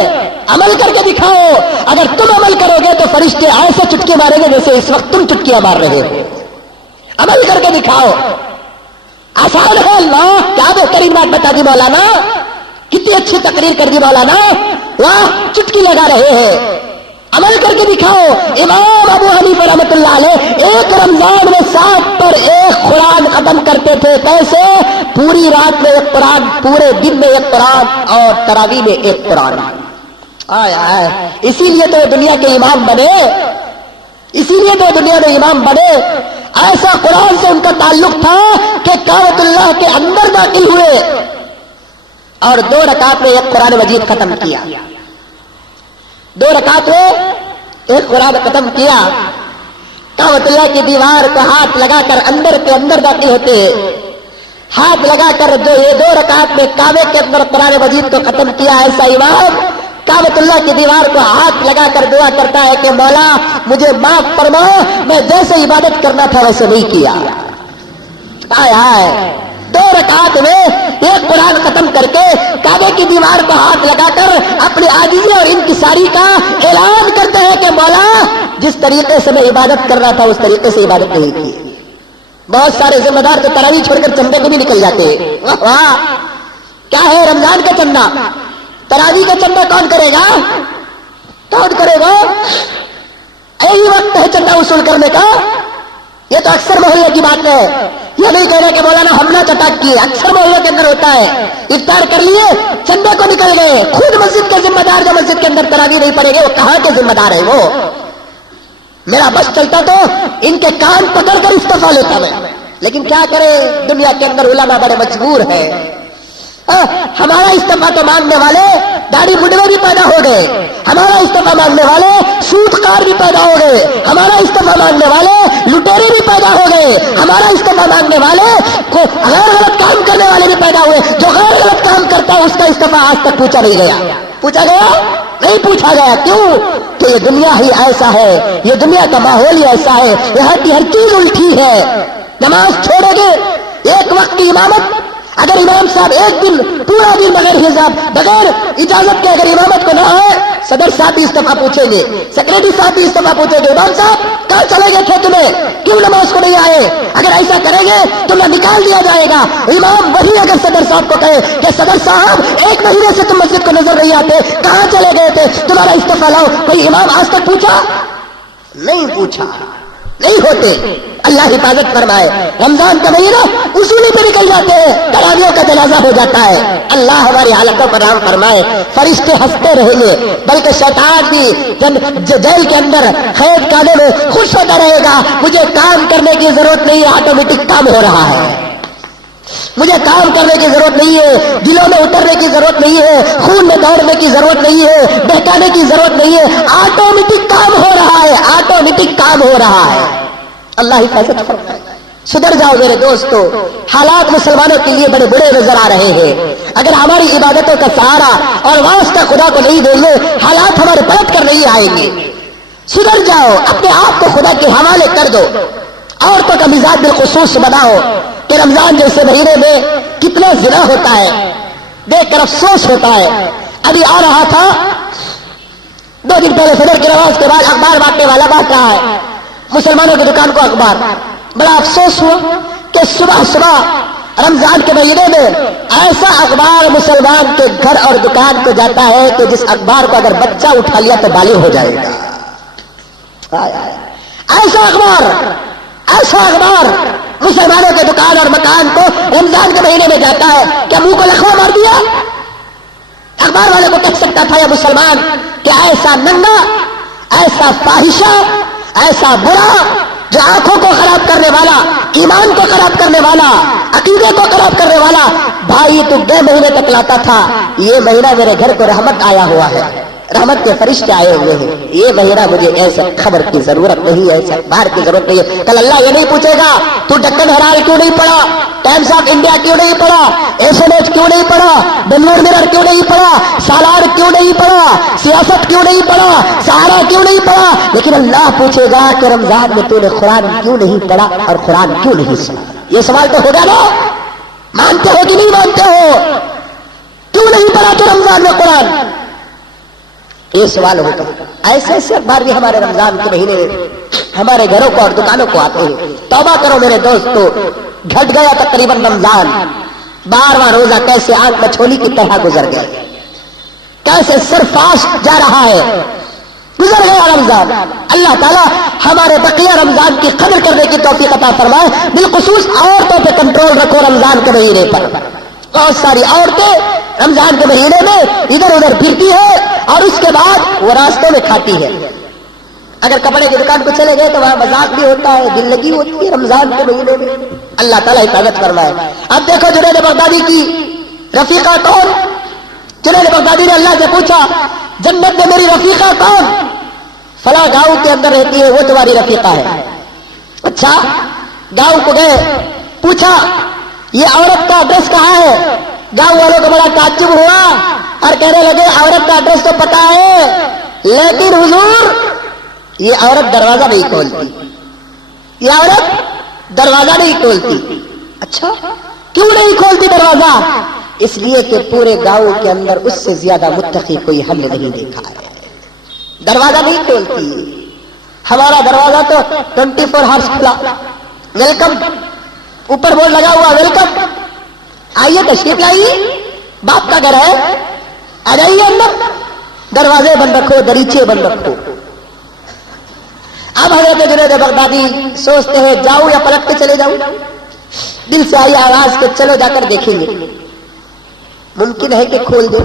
عمل کر کے دکھاؤ۔ اگر تم عمل کرو گے تو فرشتے ایسے چٹکی ماریں گے جیسے اس وقت تم چٹکیاں مار رہے ہو۔ عمل کر کے دکھاؤ، آسان ہے۔ اللہ کیا بہترین بات بتا دی مولانا، کتنی اچھی تقریر کر دی مولانا، واہ چٹکی لگا رہے ہیں، عمل کر کے دکھاؤ۔ امام ابو حنیفہ رحمۃ اللہ علیہ ایک رمضان میں 60 پر 1 قرآن ختم کرتے تھے۔ کیسے؟ پوری رات میں 1 قرآن، پورے دن میں 1 قرآن اور تراویح میں 1 قرآن۔ اسی لیے تو دنیا کے امام بنے، اسی لیے تو دنیا میں امام بنے۔ ایسا قرآن سے ان کا تعلق تھا کہ کعبۃ اللہ کے اندر داخل ہوئے اور 2 رکعت میں 1 قرآن مجید ختم کیا، 2 رکعت میں 1 قرآن ختم کیا۔ کعبۃ اللہ کی دیوار کا ہاتھ لگا کر اندر کے اندر داخل ہوتے، ہاتھ لگا کر جو یہ 2 رکعت میں کعبے کے اندر قرآن مجید کو ختم کیا۔ ایسا امام کعبۃ اللہ کی دیوار کو ہاتھ لگا کر دعا کرتا ہے کہ مولا مجھے معاف فرما، میں جیسے عبادت کرنا تھا ویسے نہیں کیا۔ آئے 2 رکعت میں 1 قرآن ختم کر کے کعبے کی دیوار کو ہاتھ لگا کر اپنی عاجزی اور انکساری کا اعلان کرتے ہیں کہ مولا جس طریقے سے میں عبادت کر رہا تھا اس طریقے سے عبادت نہیں کی۔ بہت سارے ذمہ دار تو تراویح چھوڑ کر چندے کو بھی نکل جاتے ہیں۔ واہ کیا ہے رمضان کا چندہ، تراویح کا چندہ کون کرے گا؟ کون کرے گا؟ یہی وقت ہے چندہ وصول کرنے کا۔ یہ تو اکثر محلے کی بات ہے، یہ نہیں کہہ رہے کہ مولانا ہم نے چٹاک کیے، اکثر محلے کے اندر ہوتا ہے۔ افطار کر لیے چندے کو نکل گئے، خود مسجد کے ذمہ دار جو مسجد کے اندر تراویح نہیں پڑے گے وہ کہاں کے ذمہ دار ہے؟ وہ میرا بس چلتا تو ان کے کان پکڑ کر استعفا لیتا میں، لیکن کیا کرے دنیا کے اندر علماء بڑے مجبور ہیں۔ ہمارا استعفا تو مانگنے والے داڑھی بڈوے بھی پیدا ہو گئے، ہمارا استعفا مانگنے والے سودخور بھی پیدا ہو گئے، ہمارا استعفا مانگنے والے لٹیرے بھی پیدا ہو گئے، ہمارا استعفا مانگنے والے کو غیر غلط کام کرنے والے بھی پیدا ہوئے۔ جو غیر غلط کام کرتا ہے اس کا استعفا آج تک پوچھا نہیں گیا، پوچھا گیا نہیں پوچھا گیا۔ کیوں کہ یہ دنیا ہی ایسا ہے، یہ دنیا کا ماحول ہی ایسا ہے، یہاں کی ہر چیز الٹی ہے۔ نماز چھوڑے گے، ایک وقت کی امامت، اگر امام صاحب ایک دن پورا دن بغیر حساب بغیر اجازت کے اگر امامت کو نہ آئے، صدر صاحب بھی استعفا پوچھیں گے، سیکرٹری صاحب بھی استعفا پوچھیں گے، امام صاحب کہاں چلے گئے تھے تمہیں، کیوں نماز کو نہیں آئے؟ اگر ایسا کریں گے تو نہ نکال دیا جائے گا۔ امام وہی اگر صدر صاحب کو کہے کہ صدر صاحب ایک مہینے سے تم مسجد کو نظر نہیں آتے، کہاں چلے گئے تھے، تمہارا استعفا لاؤ، کوئی امام آج تک پوچھا نہیں؟ پوچھا نہیں ہوتے۔ اللہ حفاظت فرمائے، رمضان کا مہینہ اصولی پہ نکل جاتے ہیں، تراویح کا جنازہ ہو جاتا ہے۔ اللہ ہماری حالتوں پر رحم فرمائے۔ فرشتے ہنستے رہیں گے، بلکہ شیطان بھی جیل کے اندر قید خانے میں خوش ہوتا رہے گا، مجھے کام کرنے کی ضرورت نہیں ہے، آٹومیٹک کام ہو رہا ہے، مجھے کام کرنے کی ضرورت نہیں ہے، دلوں میں اترنے کی ضرورت نہیں ہے، خون میں دوڑنے کی ضرورت نہیں ہے، بہکانے کی ضرورت نہیں ہے، آٹومیٹک کام ہو رہا ہے، آٹومیٹک کام ہو رہا ہے۔ اللہ حفاظت فرمائے۔ سدھر جاؤ میرے دوستو، حالات مسلمانوں کے لیے بڑے بڑے نظر آ رہے ہیں۔ اگر ہماری عبادتوں کا سہارا اور واسطہ خدا کو نہیں دیں گے، حالات ہمارے پلٹ کر نہیں آئیں گے۔ سدھر جاؤ، اپنے آپ کو خدا کے حوالے کر دو، عورتوں کا مزاج بالخصوص بناؤ کہ رمضان جیسے مہینے میں کتنا زنا ہوتا ہے، دیکھ کر افسوس ہوتا ہے۔ ابھی آ رہا تھا 2 دن پہلے فجر کی نماز کے بعد اخبار بانٹنے والا بانٹ رہا ہے مسلمانوں کی دکان کو اخبار، بڑا افسوس ہوا کہ صبح صبح رمضان کے مہینے میں ایسا اخبار مسلمان کے گھر اور دکان کو جاتا ہے کہ جس اخبار کو اگر بچہ اٹھا لیا تو بالغ ہو جائے گا۔ ایسا اخبار مسلمانوں کے دکان اور مکان کو رمضان کے مہینے میں جاتا ہے، کیا منہ کو لکھوا مار دیا؟ اخبار والے کو کہہ سکتا تھا یا مسلمان کہ ایسا ننگا، ایسا فاحشہ، ایسا برا جو آنکھوں کو خراب کرنے والا، ایمان کو خراب کرنے والا، عقیدے کو خراب کرنے والا، بھائی تو 2 مہینے تک لاتا تھا، یہ مہینہ میرے گھر کو رحمت آیا ہوا ہے، رحمت کے فرشتے آئے ہوئے ہیں، یہ مہینہ مجھے ایسا خبر کی ضرورت نہیں ہے، ایسا اخبار کی ضرورت نہیں ہے۔ کل اللہ یہ نہیں پوچھے گا تو ڈکن ہرال کیوں نہیں پڑھا، ٹائمز آف انڈیا کیوں نہیں پڑھا، ایس کیوں نہیں پڑھا، بنگلور مرر کیوں نہیں پڑھا، سالار کیوں نہیں پڑھا، سیاست کیوں نہیں پڑھا، سہارا کیوں نہیں پڑھا، لیکن اللہ پوچھے گا کہ رمضان میں تو نے قرآن کیوں نہیں پڑھا اور قرآن کیوں نہیں سنا۔ یہ سوال تو ہوگا نا، مانتے ہو کہ نہیں مانتے ہو؟ کیوں نہیں پڑھا تو رمضان میں قرآن؟ یہ سوال ہوتا ہے۔ ایسے ایسے اخبار بھی ہمارے رمضان کے مہینے میں ہمارے گھروں کو اور دکانوں کو آتے ہیں۔ توبہ کرو میرے دوستو، گھٹ گیا تقریباً رمضان، 12واں روزہ کیسے آنکھ مچھولی کی طرح گزر گیا، کیسے سرفاش جا رہا ہے، گزر گیا رمضان۔ اللہ تعالیٰ ہمارے بقیہ رمضان کی قدر کرنے کی توفیق عطا فرمائے۔ بالخصوص عورتوں پہ کنٹرول رکھو رمضان کے مہینے پر۔ بہت ساری عورتیں رمضان کے مہینے میں ادھر ادھر پھرتی ہے اور اس کے بعد وہ راستوں میں کھاتی ہے۔ اگر کپڑے کی دکان کو چلے گئے تو وہاں مذاق بھی ہوتا ہے، دل لگی ہوتی ہے رمضان کے مہینے میں۔ اللہ تعالیٰ حفاظت فرمائے۔ اب دیکھو جنید بغدادی کی رفیقہ کون؟ جنید بغدادی نے اللہ سے پوچھا جنت میں میری رفیقہ کون؟ فلاں گاؤں کے اندر رہتی ہے، وہ تمہاری رفیقہ ہے۔ اچھا، گاؤں کو گئے، پوچھا یہ عورت کا ایڈریس کہاں ہے؟ گاؤں والوں کو بڑا تعجب ہوا اور کہنے لگے عورت کا ایڈریس تو پتا ہے، لیکن حضور یہ عورت دروازہ نہیں کھولتی، یہ عورت دروازہ نہیں کھولتی۔ اچھا، کیوں نہیں کھولتی دروازہ؟ اس لیے کہ پورے گاؤں کے اندر اس سے زیادہ متقی کوئی ہم نے نہیں دیکھا ہے، دروازہ نہیں کھولتی۔ ہمارا دروازہ تو 24 ہارس کھلا، ویلکم، اوپر بورڈ لگا ہوا ویلکم، آئیے تشریف لائیے، باپ کا گھر ہے، آ جائیے اندر، دروازے بند رکھو، دریچے بند رکھو۔ اب حضرت جنید بغدادی سوچتے ہیں جاؤ یا پلٹ کے چلے جاؤ؟ دل سے آئی آواز کے چلو جا کر دیکھیں گے، ممکن ہے کہ کھول دے۔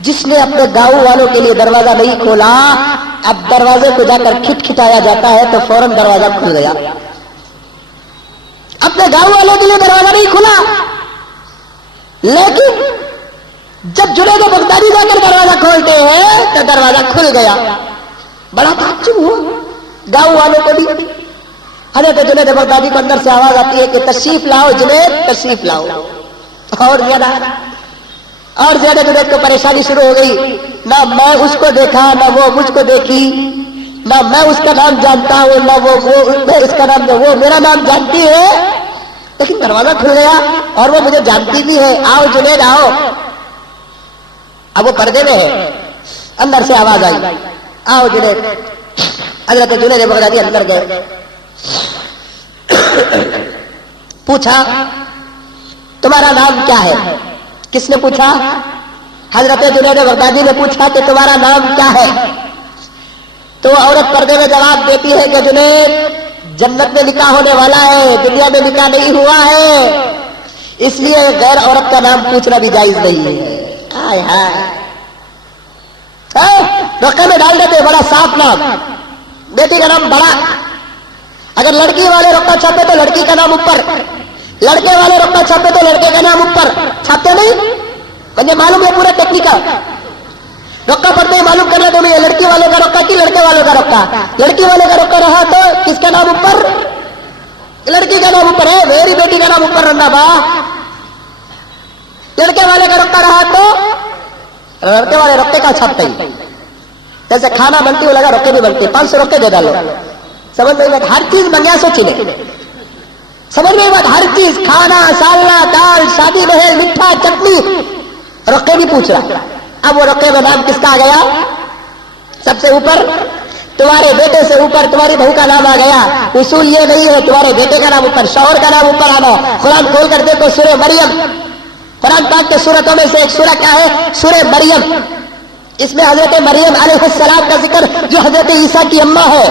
جس نے اپنے گاؤں والوں کے لیے دروازہ نہیں کھولا، اب دروازے کو جا کر کھٹکھٹایا جاتا ہے تو فوراً دروازہ کھل گیا۔ اپنے گاؤں والوں کے لیے دروازہ نہیں کھلا، لیکن جب جنید بغدادی جا کر دروازہ کھولتے ہیں تو دروازہ کھل گیا. بڑا تعجب ہوا گاؤں والوں کو بھی. حضرت جنید بغدادی کو اندر سے آواز آتی ہے کہ تشریف لاؤ جنید, تشریف لاؤ. اور زیادہ جنید کو پریشانی شروع ہو گئی. نہ میں اس کو دیکھا, نہ وہ مجھ کو دیکھی, نہ میں اس کا نام جانتا ہوں, نہ وہ اس کا نام, وہ میرا نام جانتی ہے. لیکن دروازہ کھل گیا اور وہ مجھے جانتی بھی ہے. آؤ جنید آؤ. اب وہ پردے میں ہے. اندر سے آواز آئی, آؤ جنید. حضرت جنید بغدادی اندر گئے. پوچھا تمہارا نام کیا ہے؟ کس نے پوچھا؟ حضرت جنید بغدادی نے پوچھا کہ تمہارا نام کیا ہے؟ تو عورت پردے میں جواب دیتی ہے کہ جنید جنت میں نکاح ہونے والا ہے, دنیا میں نکاح نہیں ہوا ہے, اس لیے غیر عورت کا نام پوچھنا بھی جائز نہیں ہے. ہائے ہائے, رقم میں ڈال دیتے بڑا صاف نام, بیٹی کا نام بڑا. اگر لڑکی والے رقہ چھاپے تو لڑکی کا نام اوپر, لڑکے والے رقہ چھاپے تو لڑکے کا نام اوپر. چھاپتے نہیں مجھے معلوم ہے پورا ٹیکنیکل. رقہ پڑتے ہی معلوم کرنا تو یہ لڑکی والوں کا رقہ کی لڑکے والوں کا رقہ. لڑکی والے کا رقہ رہا تو کس کا نام اوپر؟ لڑکی کا نام اوپر ہے. میری بیٹی کا نام اوپر رہنا با. لڑکے والے کا رقہ رہا تو لڑکے والے رقے کا چھاپتے ہی. جیسے کھانا بنتی ہو لگا رقے بھی بنتی, 500 رقے دے ڈالو. سمجھ میں ہر چیز منگیا سو چیلے. سمجھ میں بات, ہر چیز کھانا, سالنا, دال, شادی محل, میٹھا, چٹنی, رقے بھی پوچھ رہا. اب وہ رقے میں نام کس کا آ گیا؟ سب سے اوپر تمہارے بیٹے سے اوپر تمہاری بہو کا نام آ گیا. اصول یہ نہیں ہے تمہارے بیٹے کا نام اوپر, شوہر کا نام اوپر آنا. قرآن کھول کر دیکھو سورہ مریم, قرآن پاک کے سورتوں میں سے ایک سورہ کیا ہے؟ سورہ مریم. اس میں حضرت مریم علیہ السلام کا ذکر جو حضرت عیسیٰ کی اماں ہے.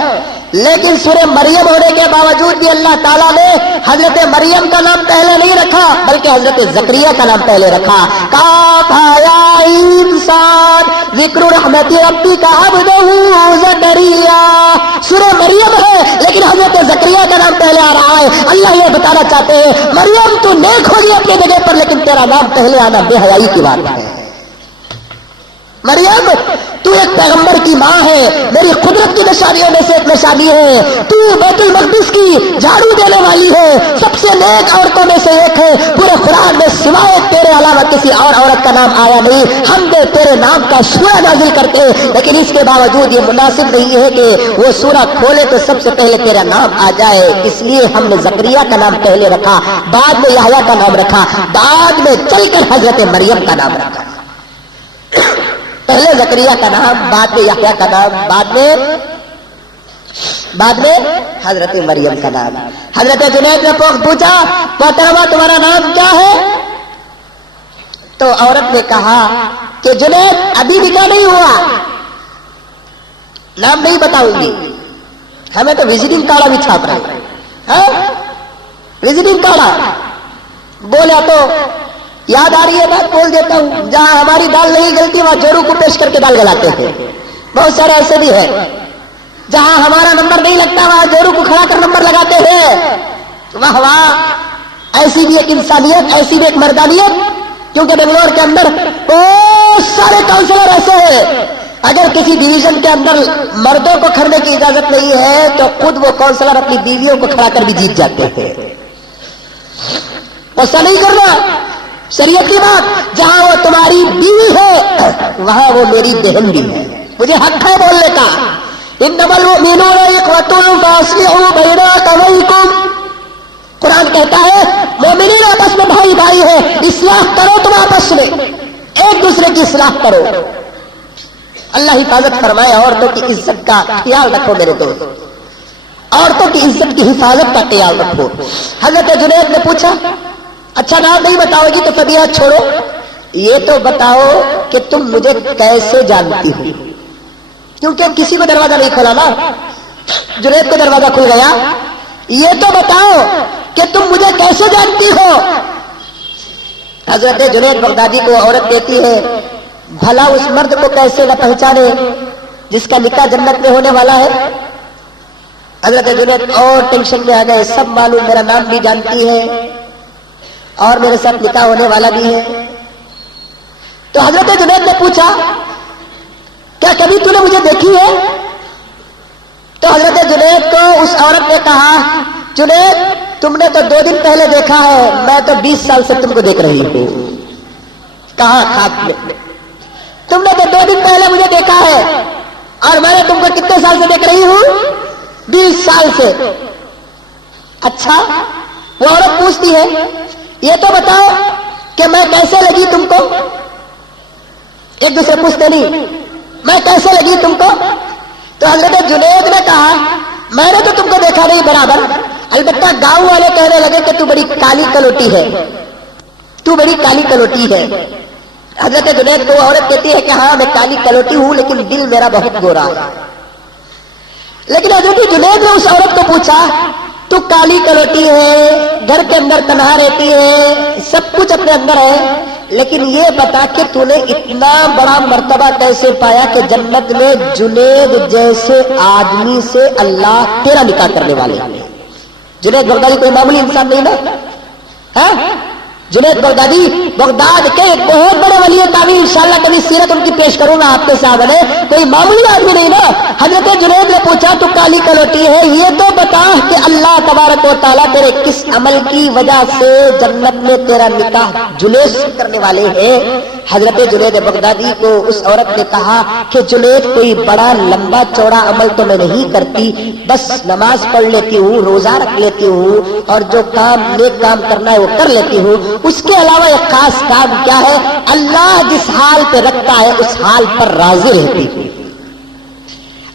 لیکن سورہ مریم ہونے کے باوجود بھی اللہ تعالیٰ نے حضرت مریم کا نام پہلے نہیں رکھا بلکہ حضرت زکریا کا نام پہلے رکھا. کاف یا انسان ذکر رحمت ربی کا عبدہ زکریا. سورہ مریم ہے لیکن حضرت زکریا کا نام پہلے آ رہا ہے. اللہ یہ بتانا چاہتے ہیں مریم تو نیک ہوگی اپنی جگہ پر, لیکن تیرا نام پہلے آنا بے حیائی کی بات ہے. مریم تو ایک پیغمبر کی ماں ہے, میری قدرت کی نشانیوں میں سے ایک نشانی ہے. تو بیت المقدس کی جھاڑو دینے والی ہے, سب سے نیک عورتوں میں سے ایک ہے. پورے قرآن میں سوائے تیرے علاوہ کسی اور عورت کا نام آیا نہیں. ہم نے تیرے نام کا سورہ نازل کرتے ہیں, لیکن اس کے باوجود یہ مناسب نہیں ہے کہ وہ سورہ کھولے تو سب سے پہلے تیرا نام آ جائے. اس لیے ہم نے زکریا کا نام پہلے رکھا, بعد میں یحییٰ کا نام رکھا, بعد میں چل کر حضرت مریم کا نام رکھا. پہلے زکریا کا نام, بعد میں یحییٰ کا نام, بعد میں حضرت مریم کا نام. حضرت جنید نے پوچھا محترمہ تمہارا نام کیا ہے؟ تو عورت نے کہا کہ جنید ابھی نکاح نہیں ہوا, نام نہیں بتاؤں گی. ہمیں تو وزٹنگ کارڈ بھی چھاپ رہے ہیں. وزٹنگ کارڈ بولا تو یاد آ رہی ہے بات, بول دیتا ہوں. جہاں ہماری دال نہیں گلتی وہاں جوڑوں کو پیش کر کے دال گلاتے تھے. بہت سارے ایسے بھی ہیں جہاں ہمارا نمبر نہیں لگتا وہاں جوڑوں کو کھڑا کر نمبر لگاتے ہیں. واہ واہ, ایسی بھی ایک انسانیت, ایسی بھی ایک مردانیت. کیونکہ بنگلور کے اندر بہت سارے کاؤنسلر ایسے ہیں, اگر کسی ڈویژن کے اندر مردوں کو کھڑنے کی اجازت نہیں ہے تو خود وہ کاؤنسلر اپنی بیویوں کو کھڑا کر بھی جیت جاتے ہیں. ایسا نہیں کرنا شریعت کی بات. جہاں وہ تمہاری بیوی ہے وہاں وہ میری بہن بھی ہے, مجھے حق ہے بولنے کا. انما المؤمنون اخوة فاصلحوا بین اخویکم. قرآن کہتا ہے مومنین آپس میں بھائی بھائی ہے, اصلاح کرو تم آپس میں, ایک دوسرے کی اصلاح کرو. اللہ حفاظت فرمائے. عورتوں کی عزت کا خیال رکھو میرے دوست, عورتوں کی عزت کی حفاظت کا خیال رکھو. حضرت جنید نے پوچھا اچھا نام نہیں بتاؤ گی تو طبیعت چھوڑو, یہ تو بتاؤ کہ تم مجھے کیسے جانتی ہو. کیونکہ کسی کو دروازہ نہیں کھولا نا, جنید کو دروازہ کھل گیا. یہ تو بتاؤ کہ تم مجھے کیسے جانتی ہو. حضرت جنید بغدادی کو عورت دیتی ہے, بھلا اس مرد کو کیسے نہ پہچانے جس کا نکاح جنت میں ہونے والا ہے. حضرت جنید اور ٹینشن میں آ گئے. سب معلوم, میرا نام بھی جانتی ہے اور میرے ساتھ نکاح ہونے والا بھی ہے. تو حضرت جنید نے پوچھا کیا کبھی تو نے مجھے دیکھی ہے؟ تو حضرت جنید کو اس عورت نے کہا جنید تم نے تو 2 دن پہلے دیکھا ہے، میں تو 20 سال سے تم کو دیکھ رہی ہوں. کہاں خواب میں؟ تم نے تو 2 دن پہلے مجھے دیکھا ہے اور میں نے تم کو کتنے سال سے دیکھ رہی ہوں؟ 20 سال سے. اچھا. وہ عورت پوچھتی ہے یہ تو بتاؤ کہ میں کیسے لگی تم کو؟ ایک دوسرے پوچھتے نہیں میں کیسے لگی تم کو؟ تو حضرت جنید نے کہا میں نے تو تم کو دیکھا نہیں برابر، البتہ گاؤں والے کہنے لگے کہ تو بڑی کالی کلوٹی ہے، تو بڑی کالی کلوٹی ہے. حضرت جنید کو عورت کہتی ہے کہ ہاں میں کالی کلوٹی ہوں لیکن دل میرا بہت گورا ہے. لیکن حضرت جنید نے اس عورت کو پوچھا تو کالی کلوٹی ہے، گھر کے اندر تنہا رہتی ہے، سب کچھ اپنے اندر ہے، لیکن یہ بتا کہ تو نے اتنا بڑا مرتبہ کیسے پایا کہ جنت میں جنید جیسے آدمی سے اللہ تیرا نکاح کرنے والے. جنید بغدادی کوئی معمولی انسان نہیں نا. جنید بغدادی بغداد کے ایک بہت بڑے ولی تعمیر، انشاءاللہ کبھی سیرت ان کی پیش کروں گا آپ کے سامنے، کوئی معمولی آدمی نہیں نا. حضرت جنید نے پوچھا تو کالی کلوٹی ہے، یہ تو بتا کہ اللہ تبارک و تعالیٰ تیرے کس عمل کی وجہ سے جنت میں تیرا نکاح جنید سے کرنے والے ہیں. حضرت جنید بغدادی کو اس عورت نے کہا کہ جنید کوئی بڑا لمبا چوڑا عمل تو میں نہیں کرتی، بس نماز پڑھ لیتی ہوں، روزہ رکھ لیتی ہوں اور جو نیک کام کرنا ہے وہ کر لیتی ہوں. اس کے علاوہ ایک خاص کام کیا ہے؟ اللہ جس حال پہ رکھتا ہے اس حال پر راضی رہتی ہوں.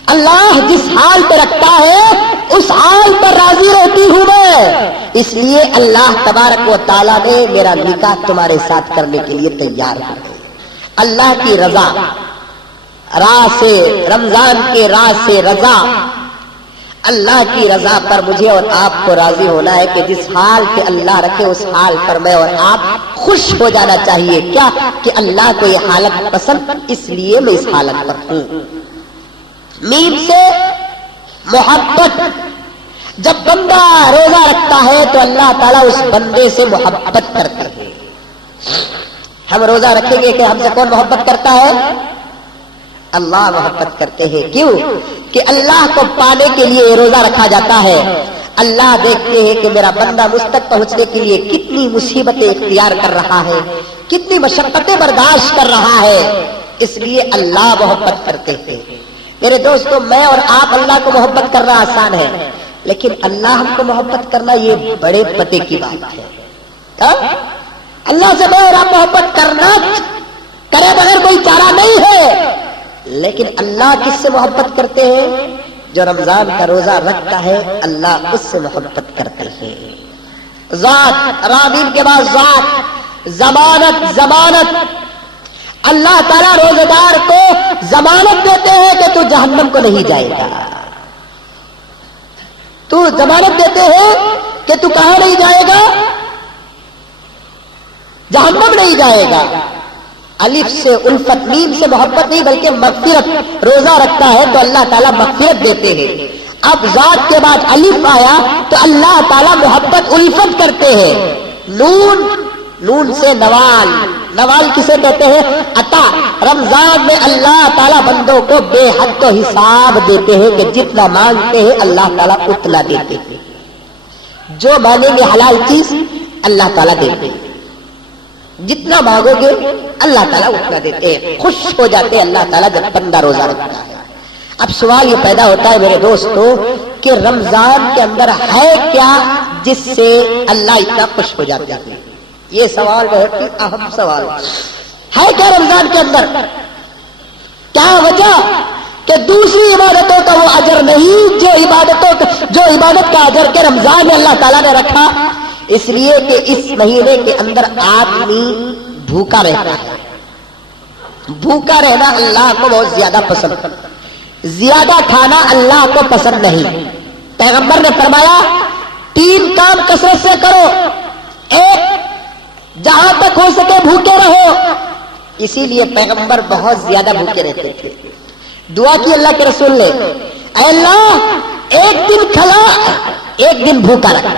اللہ جس حال پہ رکھتا ہے اس حال پر راضی رہتی ہوں میں. اس لیے اللہ تبارک و تعالیٰ نے میرا نکاح تمہارے ساتھ کرنے کے لیے تیار کر دیا. اللہ کی رضا، راہ سے رمضان کے راہ سے رضا، اللہ کی رضا پر مجھے اور آپ کو راضی ہونا ہے کہ جس حال پہ اللہ رکھے اس حال پر میں اور آپ خوش ہو جانا چاہیے. کیا کہ اللہ کو یہ حالت پسند، اس لیے میں اس حالت پر ہوں. میم سے محبت. جب بندہ روزہ رکھتا ہے تو اللہ تعالیٰ اس بندے سے محبت کرتے ہیں. ہم روزہ رکھیں گے کہ ہم سے کون محبت کرتا ہے؟ اللہ محبت کرتے ہیں. کیوں؟ کہ اللہ کو پانے کے لیے روزہ رکھا جاتا ہے. اللہ دیکھتے ہیں کہ میرا بندہ مجھ تک پہنچنے کے لیے کتنی مصیبتیں اختیار کر رہا ہے، کتنی مشقتیں برداشت کر رہا ہے، اس لیے اللہ محبت کرتے ہیں. میرے دوستو، میں اور آپ اللہ کو محبت کرنا آسان ہے، لیکن اللہ ہم کو محبت کرنا یہ بڑے پتے کی بات ہے. اللہ سے میں اور آپ محبت کرنا کرے بغیر کوئی چارہ نہیں ہے. لیکن اللہ کس سے محبت کرتے ہیں؟ جو رمضان کا روزہ رکھتا ہے اللہ اس سے محبت کرتے ہیں. ذات، رامین کے بعد ذات، ضمانت. ضمانت اللہ تعالیٰ روزے دار کو ضمانت دیتے ہیں کہ تو جہنم کو نہیں جائے گا. تو ضمانت دیتے ہیں کہ تو کہاں نہیں جائے گا؟ جہنم نہیں جائے گا. الف سے الفت، میم سے محبت نہیں بلکہ مغفرت. روزہ رکھتا ہے تو اللہ تعالیٰ مغفرت دیتے ہیں. اب ذات کے بعد الف آیا تو اللہ تعالیٰ محبت الفت کرتے ہیں. نون، نون سے نوال. نوال کسے کہتے ہیں؟ عطا. رمضان میں اللہ تعالیٰ بندوں کو بے حد تو حساب دیتے ہیں کہ جتنا مانگتے ہیں اللہ تعالیٰ اتنا دیتے ہیں. جو مانگیں گے حلال چیز اللہ تعالیٰ دیتے ہیں، جتنا مانگو گے اللہ تعالیٰ اتنا دیتے ہیں. خوش ہو جاتے ہیں اللہ تعالیٰ جب بندہ روزہ رکھتا ہے. اب سوال یہ پیدا ہوتا ہے میرے دوستو کہ رمضان کے اندر ہے کیا جس سے اللہ اتنا خوش ہو جاتا ہے؟ یہ سوال بہت ہی اہم سوال ہے. کیا رمضان کے اندر کیا وجہ کہ دوسری عبادتوں کا وہ اجر نہیں جو عبادت کا اجر کے رمضان میں اللہ تعالیٰ نے رکھا؟ اس لیے کہ اس مہینے کے اندر آدمی بھوکا رہتا ہے. بھوکا رہنا اللہ کو بہت زیادہ پسند، زیادہ کھانا اللہ کو پسند نہیں. پیغمبر نے فرمایا 3 کام کثرت سے کرو. ایک، جہاں تک ہو سکے بھوکے رہو. اسی لیے پیغمبر بہت زیادہ بھوکے رہتے تھے. دعا کی اللہ کے رسول نے، اے اللہ ایک دن کھلا ایک دن بھوکا رکھا.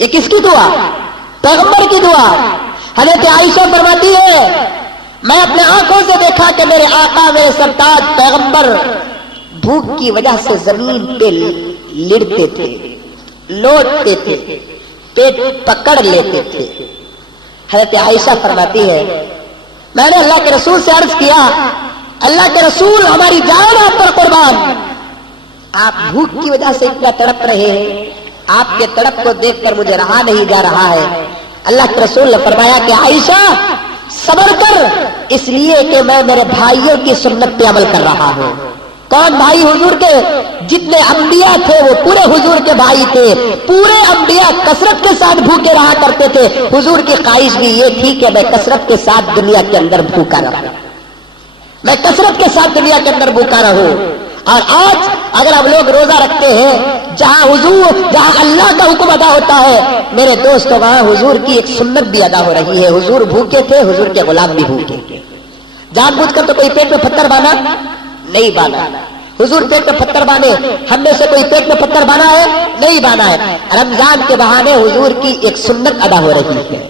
یہ کس کی دعا؟ پیغمبر کی دعا. حضرت عائشہ فرماتی ہے میں اپنے آنکھوں سے دیکھا کہ میرے آقا میرے سرتاج پیغمبر بھوک کی وجہ سے زمین پہ لڑتے تھے، لوٹتے تھے، پیٹ پکڑ لیتے تھے۔ حضرت عائشہ فرماتی ہے میں نے اللہ کے رسول سے عرض کیا، اللہ کے رسول ہماری جان آپ پر قربان، آپ بھوک کی وجہ سے اتنا تڑپ رہے ہیں، آپ کے تڑپ کو دیکھ کر مجھے رہا نہیں جا رہا ہے۔ اللہ کے رسول نے فرمایا کہ عائشہ صبر کر، اس لیے کہ میں میرے بھائیوں کی سنت پہ عمل کر رہا ہوں۔ کون بھائی؟ حضور کے جتنے انبیاء تھے وہ پورے حضور کے بھائی تھے، پورے انبیاء کثرت کے ساتھ بھوکے رہا کرتے تھے۔ حضور کی خواہش بھی یہ تھی کہ میں کثرت کے ساتھ دنیا کے اندر بھوکا رہوں، میں کثرت کے ساتھ دنیا کے اندر بھوکا رہوں۔ اور آج اگر ہم لوگ روزہ رکھتے ہیں، جہاں اللہ کا حکم ادا ہوتا ہے، میرے دوستوں وہاں حضور کی ایک سنت بھی ادا ہو رہی ہے۔ حضور بھوکے تھے، حضور کے غلام بھی بھوکے تھے۔ جان بوجھ کر تو کوئی پیٹ میں پتھر باندھا نہیں باندھا، حضور پیٹ میں پتھر باندھے، ہم میں سے کوئی پیٹ میں پتھر باندھا ہے نہیں باندھا ہے۔ رمضان کے بہانے حضور کی ایک سنت ادا ہو رہی ہے۔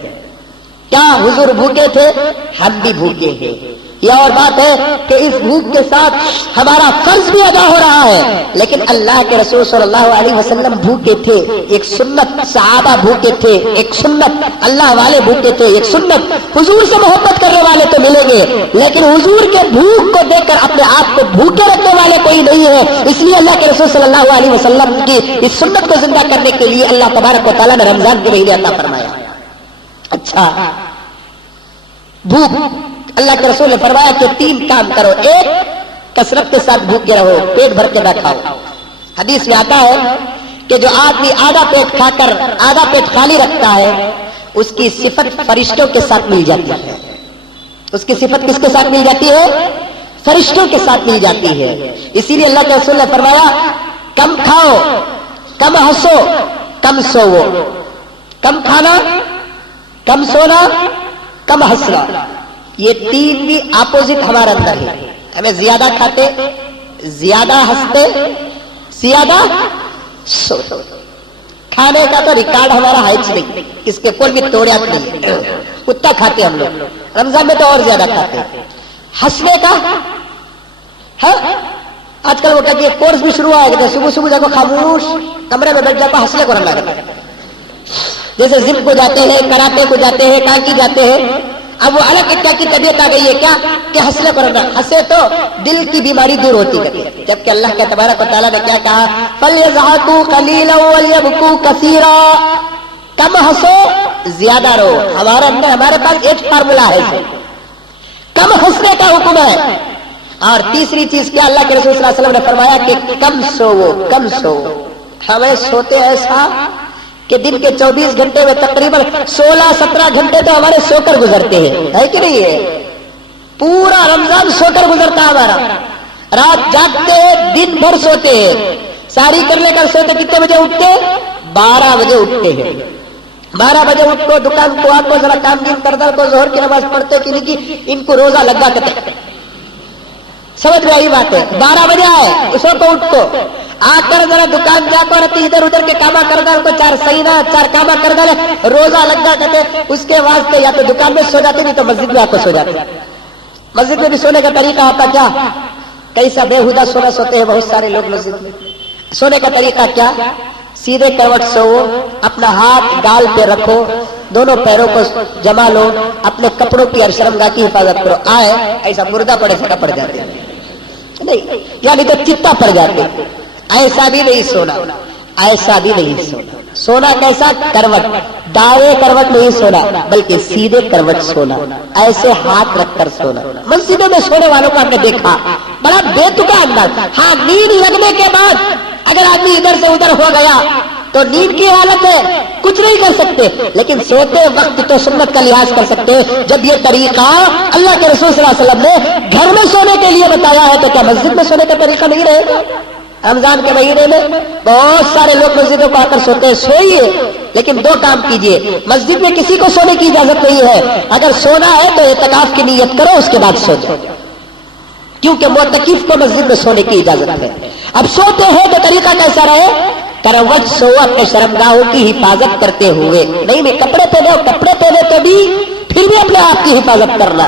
کیا حضور بھوکے تھے؟ ہم بھی بھوکے ہیں۔ یہ اور بات ہے کہ اس بھوک کے ساتھ ہمارا فرض بھی ادا ہو رہا ہے، لیکن اللہ کے رسول صلی اللہ علیہ وسلم بھوکے تھے، ایک سنت، صحابہ بھوکے تھے، ایک سنت، اللہ والے بھوکے تھے، ایک سنت۔ حضور سے محبت کرنے والے تو ملیں گے، لیکن حضور کے بھوک کو دیکھ کر اپنے آپ کو بھوکے رکھنے والے کوئی نہیں ہے۔ اس لیے اللہ کے رسول صلی اللہ علیہ وسلم کی اس سنت کو زندہ کرنے کے لیے اللہ تبارک و تعالیٰ نے رمضان کے مہینے عطا فرمایا۔ اچھا، بھوک، اللہ کے رسول نے فرمایا کہ 3 کام کرو۔ ایک، کثرت کے ساتھ بھوکے رہو، پیٹ بھر کے نہ کھاؤ۔ حدیث میں آتا ہے کہ جو آدمی آدھا پیٹ کھا کر آدھا پیٹ خالی رکھتا ہے، اس کی صفت فرشتوں کے ساتھ مل جاتی ہے۔ اس کی صفت کس کے ساتھ مل جاتی ہے؟ فرشتوں کے ساتھ مل جاتی ہے۔ اسی لیے اللہ کے رسول نے فرمایا کم کھاؤ، کم ہنسو، کم سوو۔ کم کھانا، کم سونا، کم ہنسنا، یہ 3 بھی اپوزٹ ہمارے اندر ہے۔ ہمیں زیادہ کھاتے، زیادہ ہنستے، زیادہ سوتے۔ کھانے کا تو ریکارڈ ہمارا ہے نہیں، اس کے کوئی بھی توڑیات نہیں ہے، اتنا کھاتے ہم لوگ۔ رمضان میں تو اور زیادہ کھاتے۔ ہنسنے کا آج کل وہ کہ کورس بھی شروع ہوا ہے، صبح صبح جب خاموش کمرے میں بیٹھ جاتا ہنسنے کو رہا ہے۔ جیسے جم کو جاتے ہیں، کراٹے کو جاتے ہیں، کانکی جاتے ہیں، اب وہ الگ ایک کی طبیعت آ گئی ہے کیا کہ ہنسنے پر ہنسے تو دل کی بیماری دور ہوتی ہے۔ جبکہ اللہ کے تبارک و تعالیٰ نے کیا کہا؟ فَلْيَضْحَكُوا قَلِيلًا وَلْيَبْكُوا كَثِيرًا۔ کم ہنسو، زیادہ رو۔ ہمارے اندر، ہمارے پاس ایک فارمولا ہے، کم ہنسنے کا حکم ہے۔ اور تیسری چیز کیا؟ اللہ کے رسول صلی اللہ علیہ وسلم نے فرمایا کہ کم سوو، کم سوو۔ ہمیں سوتے ایسا کہ دن کے 24 گھنٹے میں تقریباً 16-17 گھنٹے تو ہمارے سو کر گزرتے ہیں، ہے کہ نہیں ہے؟ پورا رمضان سو کر گزرتا ہمارا۔ رات جاگتے ہیں، دن بھر سوتے ہیں، ساری کرنے کا سوتے کتنے بجے اٹھتے؟ 12 بجے اٹھتے ہیں۔ 12 بجے اٹھ کو دکان کو آپ کو ذرا کام گیم کردار کو ظہر کی نماز پڑھتے کہ نہیں کہ ان کو روزہ لگا کے سمجھ رہی بات ہے۔ 12 بجے آئے اس کو اٹھ کو آ کر ذرا دکان جا کر ادھر ادھر کے کاما کردار کو 4 سینا 4 کاما کردار روزہ لگا کرتے، اس کے واسطے یا تو دکان میں سو جاتے نہیں تو مسجد میں آ کر سو جاتے۔ مسجد میں بھی سونے کا طریقہ ہوتا کیا؟ کیسا بےہودہ سونا سوتے ہیں بہت سارے لوگ مسجد میں۔ سونے کا طریقہ کیا؟ سیدھے کروٹ سو، اپنا ہاتھ ڈال پہ رکھو، دونوں پیروں کو جما لو، اپنے کپڑوں کی اور شرمگاہ کی حفاظت کرو۔ آئے ایسا مردہ پڑے سکا پڑ جاتے نہیں، یعنی تو چتا پڑ جاتے۔ ایسا بھی نہیں سونا، ایسا بھی نہیں سونا۔ سونا کیسا؟ کروٹ، دائیں کروٹ نہیں سونا بلکہ سیدھے کروٹ سونا، ایسے ہاتھ رکھ کر سونا۔ مسجدوں میں سونے والوں کو ہم نے دیکھا بڑا بے تکا انداز۔ ہاں، نیند لگنے کے بعد اگر آدمی ادھر سے ادھر ہو گیا تو نیند کی حالت ہے، کچھ نہیں کر سکتے، لیکن سوتے وقت تو سنت کا لحاظ کر سکتے۔ جب یہ طریقہ اللہ کے رسول صلی اللہ علیہ وسلم نے گھر میں سونے کے لیے بتایا ہے تو کیا مسجد میں سونے کا طریقہ نہیں رہے گا؟ رمضان کے مہینے میں بہت سارے لوگ مسجدوں کو آ کر سوتے ہیں، سوئیے، لیکن 2 کام کیجئے۔ مسجد میں کسی کو سونے کی اجازت نہیں ہے، اگر سونا ہے تو اعتکاف کی نیت کرو، اس کے بعد سو جاؤ، کیونکہ معتکف کو مسجد میں سونے کی اجازت ہے۔ اب سوتے ہیں تو طریقہ کیسا رہے؟ کروٹ سو، اپنے شرمگاہوں کی حفاظت کرتے ہوئے۔ نہیں کپڑے پہنے تو بھی پھر بھی اپنے آپ کی حفاظت کرنا،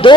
2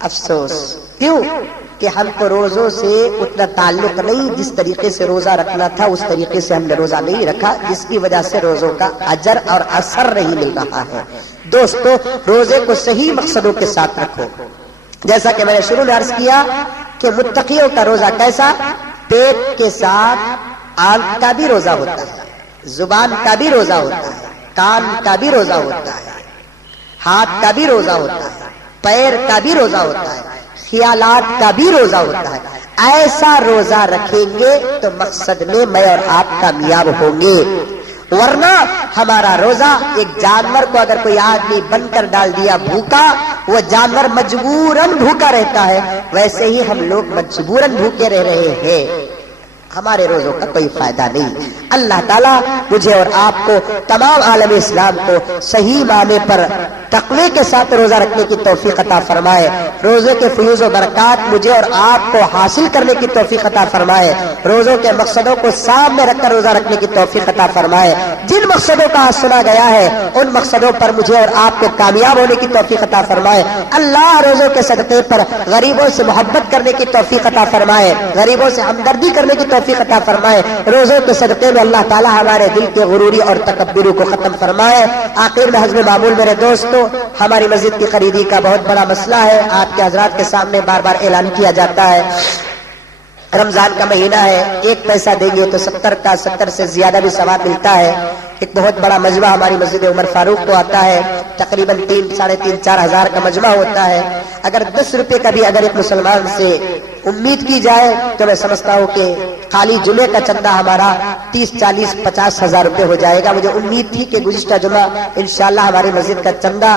افسوس کیوں کہ ہم کو روزوں سے اتنا تعلق نہیں، جس طریقے سے روزہ رکھنا تھا اس طریقے سے ہم نے روزہ نہیں رکھا، جس کی وجہ سے روزوں کا اجر اور اثر نہیں مل رہا ہے۔ دوستو، روزے کو صحیح مقصدوں کے ساتھ رکھو۔ جیسا کہ میں نے شروع میں عرض کیا کہ متقیوں کا روزہ کیسا؟ پیٹ کے ساتھ آنکھ کا بھی روزہ ہوتا ہے، زبان کا بھی روزہ ہوتا ہے، کان کا بھی روزہ ہوتا ہے، ہاتھ کا بھی روزہ ہوتا ہے، پیر کا بھی روزہ ہوتا ہے، خیالات کا بھی روزہ ہوتا ہے۔ ایسا روزہ رکھیں گے تو مقصد میں میں اور آپ کامیاب ہوں گے، ورنہ ہمارا روزہ ایک جانور کو اگر کوئی آدمی بن کر ڈال دیا بھوکا، وہ جانور مجبوراً بھوکا رہتا ہے، ویسے ہی ہم لوگ مجبوراً بھوکے رہ رہے ہیں، ہمارے روزوں کا کوئی فائدہ نہیں۔ اللہ تعالیٰ مجھے اور آپ کو، تمام عالم اسلام کو صحیح معنی پر تقوی کے ساتھ روزہ رکھنے کی توفیق عطا فرمائے، روزے کے فیوز و برکات مجھے اور آپ کو حاصل کرنے کی توفیق عطا فرمائے، روزوں کے مقصدوں کو سامنے رکھ کر روزہ رکھنے کی توفیق عطا فرمائے، جن مقصدوں کا سنا گیا ہے ان مقصدوں پر مجھے اور آپ کو کامیاب ہونے کی توفیق عطا فرمائے۔ اللہ روزوں کے صدقے پر غریبوں سے محبت کرنے کی توفیق عطا فرمائے، غریبوں سے ہمدردی کرنے کی توفیق عطا فرمائے، روزوں کے صدقے میں اللہ تعالیٰ ہمارے دل کے غروری اور تکبر کو ختم فرمائے۔ آخر میں حضرت معمول میرے دوستوں، ہماری مسجد کی خریدی کا بہت بڑا مسئلہ ہے، آپ کے حضرات کے سامنے بار بار اعلان کیا جاتا ہے، رمضان کا مہینہ ہے، ایک پیسہ دیں گے تو 70 سے زیادہ بھی ثواب ملتا ہے۔ ایک بہت بڑا مجمع ہماری مسجد عمر فاروق کو آتا ہے، تقریباً 3-4.5 ہزار کا مجمع ہوتا ہے۔ اگر 10 روپے کا بھی اگر ایک مسلمان سے امید کی جائے تو میں سمجھتا ہوں کہ خالی جمعے کا چندہ ہمارا 30-40-50 ہزار روپے ہو جائے گا۔ مجھے امید تھی کہ گزشتہ جمعہ انشاءاللہ ہماری مسجد کا چندہ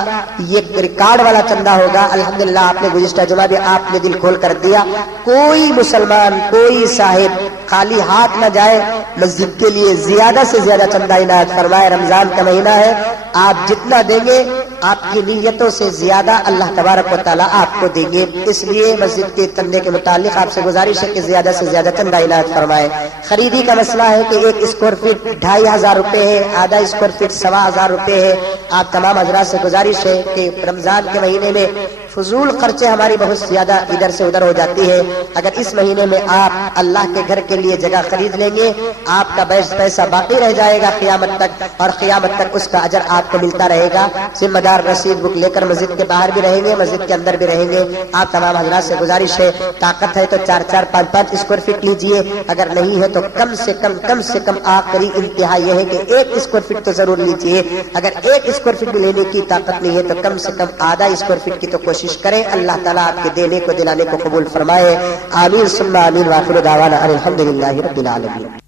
یہ ریکارڈ والا چندہ ہوگا، الحمدللہ آپ نے گزشتہ جمعہ بھی آپ نے دل کھول کر دیا۔ کوئی مسلمان، کوئی صاحب خالی ہاتھ نہ جائے، مسجد کے لیے زیادہ سے زیادہ چندہ عنایت فرمائے۔ رمضان کا مہینہ ہے، آپ جتنا دیں گے آپ کی نیتوں سے زیادہ اللہ تبارک و تعالیٰ آپ کو دیں گے، اس لیے مسجد کے چندے کے متعلق آپ سے گزارش ہے کہ زیادہ سے زیادہ چندہ عنایت فرمائے۔ خریدی کا مسئلہ ہے کہ 1 اسکوائر فٹ 2500 روپے ہے، آدھا اسکوائر فٹ 1500 روپے ہے۔ آپ تمام حضرات سے گزارش ہے کہ رمضان کے مہینے میں فضول خرچے ہماری بہت زیادہ ادھر سے ادھر ہو جاتی ہے، اگر اس مہینے میں آپ اللہ کے گھر کے لیے جگہ خرید لیں گے آپ کا پیسہ باقی رہ جائے گا قیامت تک، اور قیامت تک اس کا اجر آپ کو ملتا رہے گا۔ ذمہ دار رسید بک لے کر مسجد کے باہر بھی رہیں گے، مسجد کے اندر بھی رہیں گے۔ آپ تمام حضرات سے گزارش ہے، طاقت ہے تو 4-4 5-5 اسکوائر فٹ لیجئے، اگر نہیں ہے تو کم سے کم آخری انتہا یہ ہے کہ 1 اسکوائر فٹ تو ضرور لیجئے۔ اگر 1 اسکوائر فٹ بھی لینے کی طاقت نہیں ہے تو کم سے کم آدھا اسکوائر فٹ کی تو کوشش کریں۔ اللہ تعالیٰ آپ کے دینے کو دلانے کو قبول فرمائے، آمین ثم آمین۔ وآخر دعوانا الحمدللہ رب العالمین۔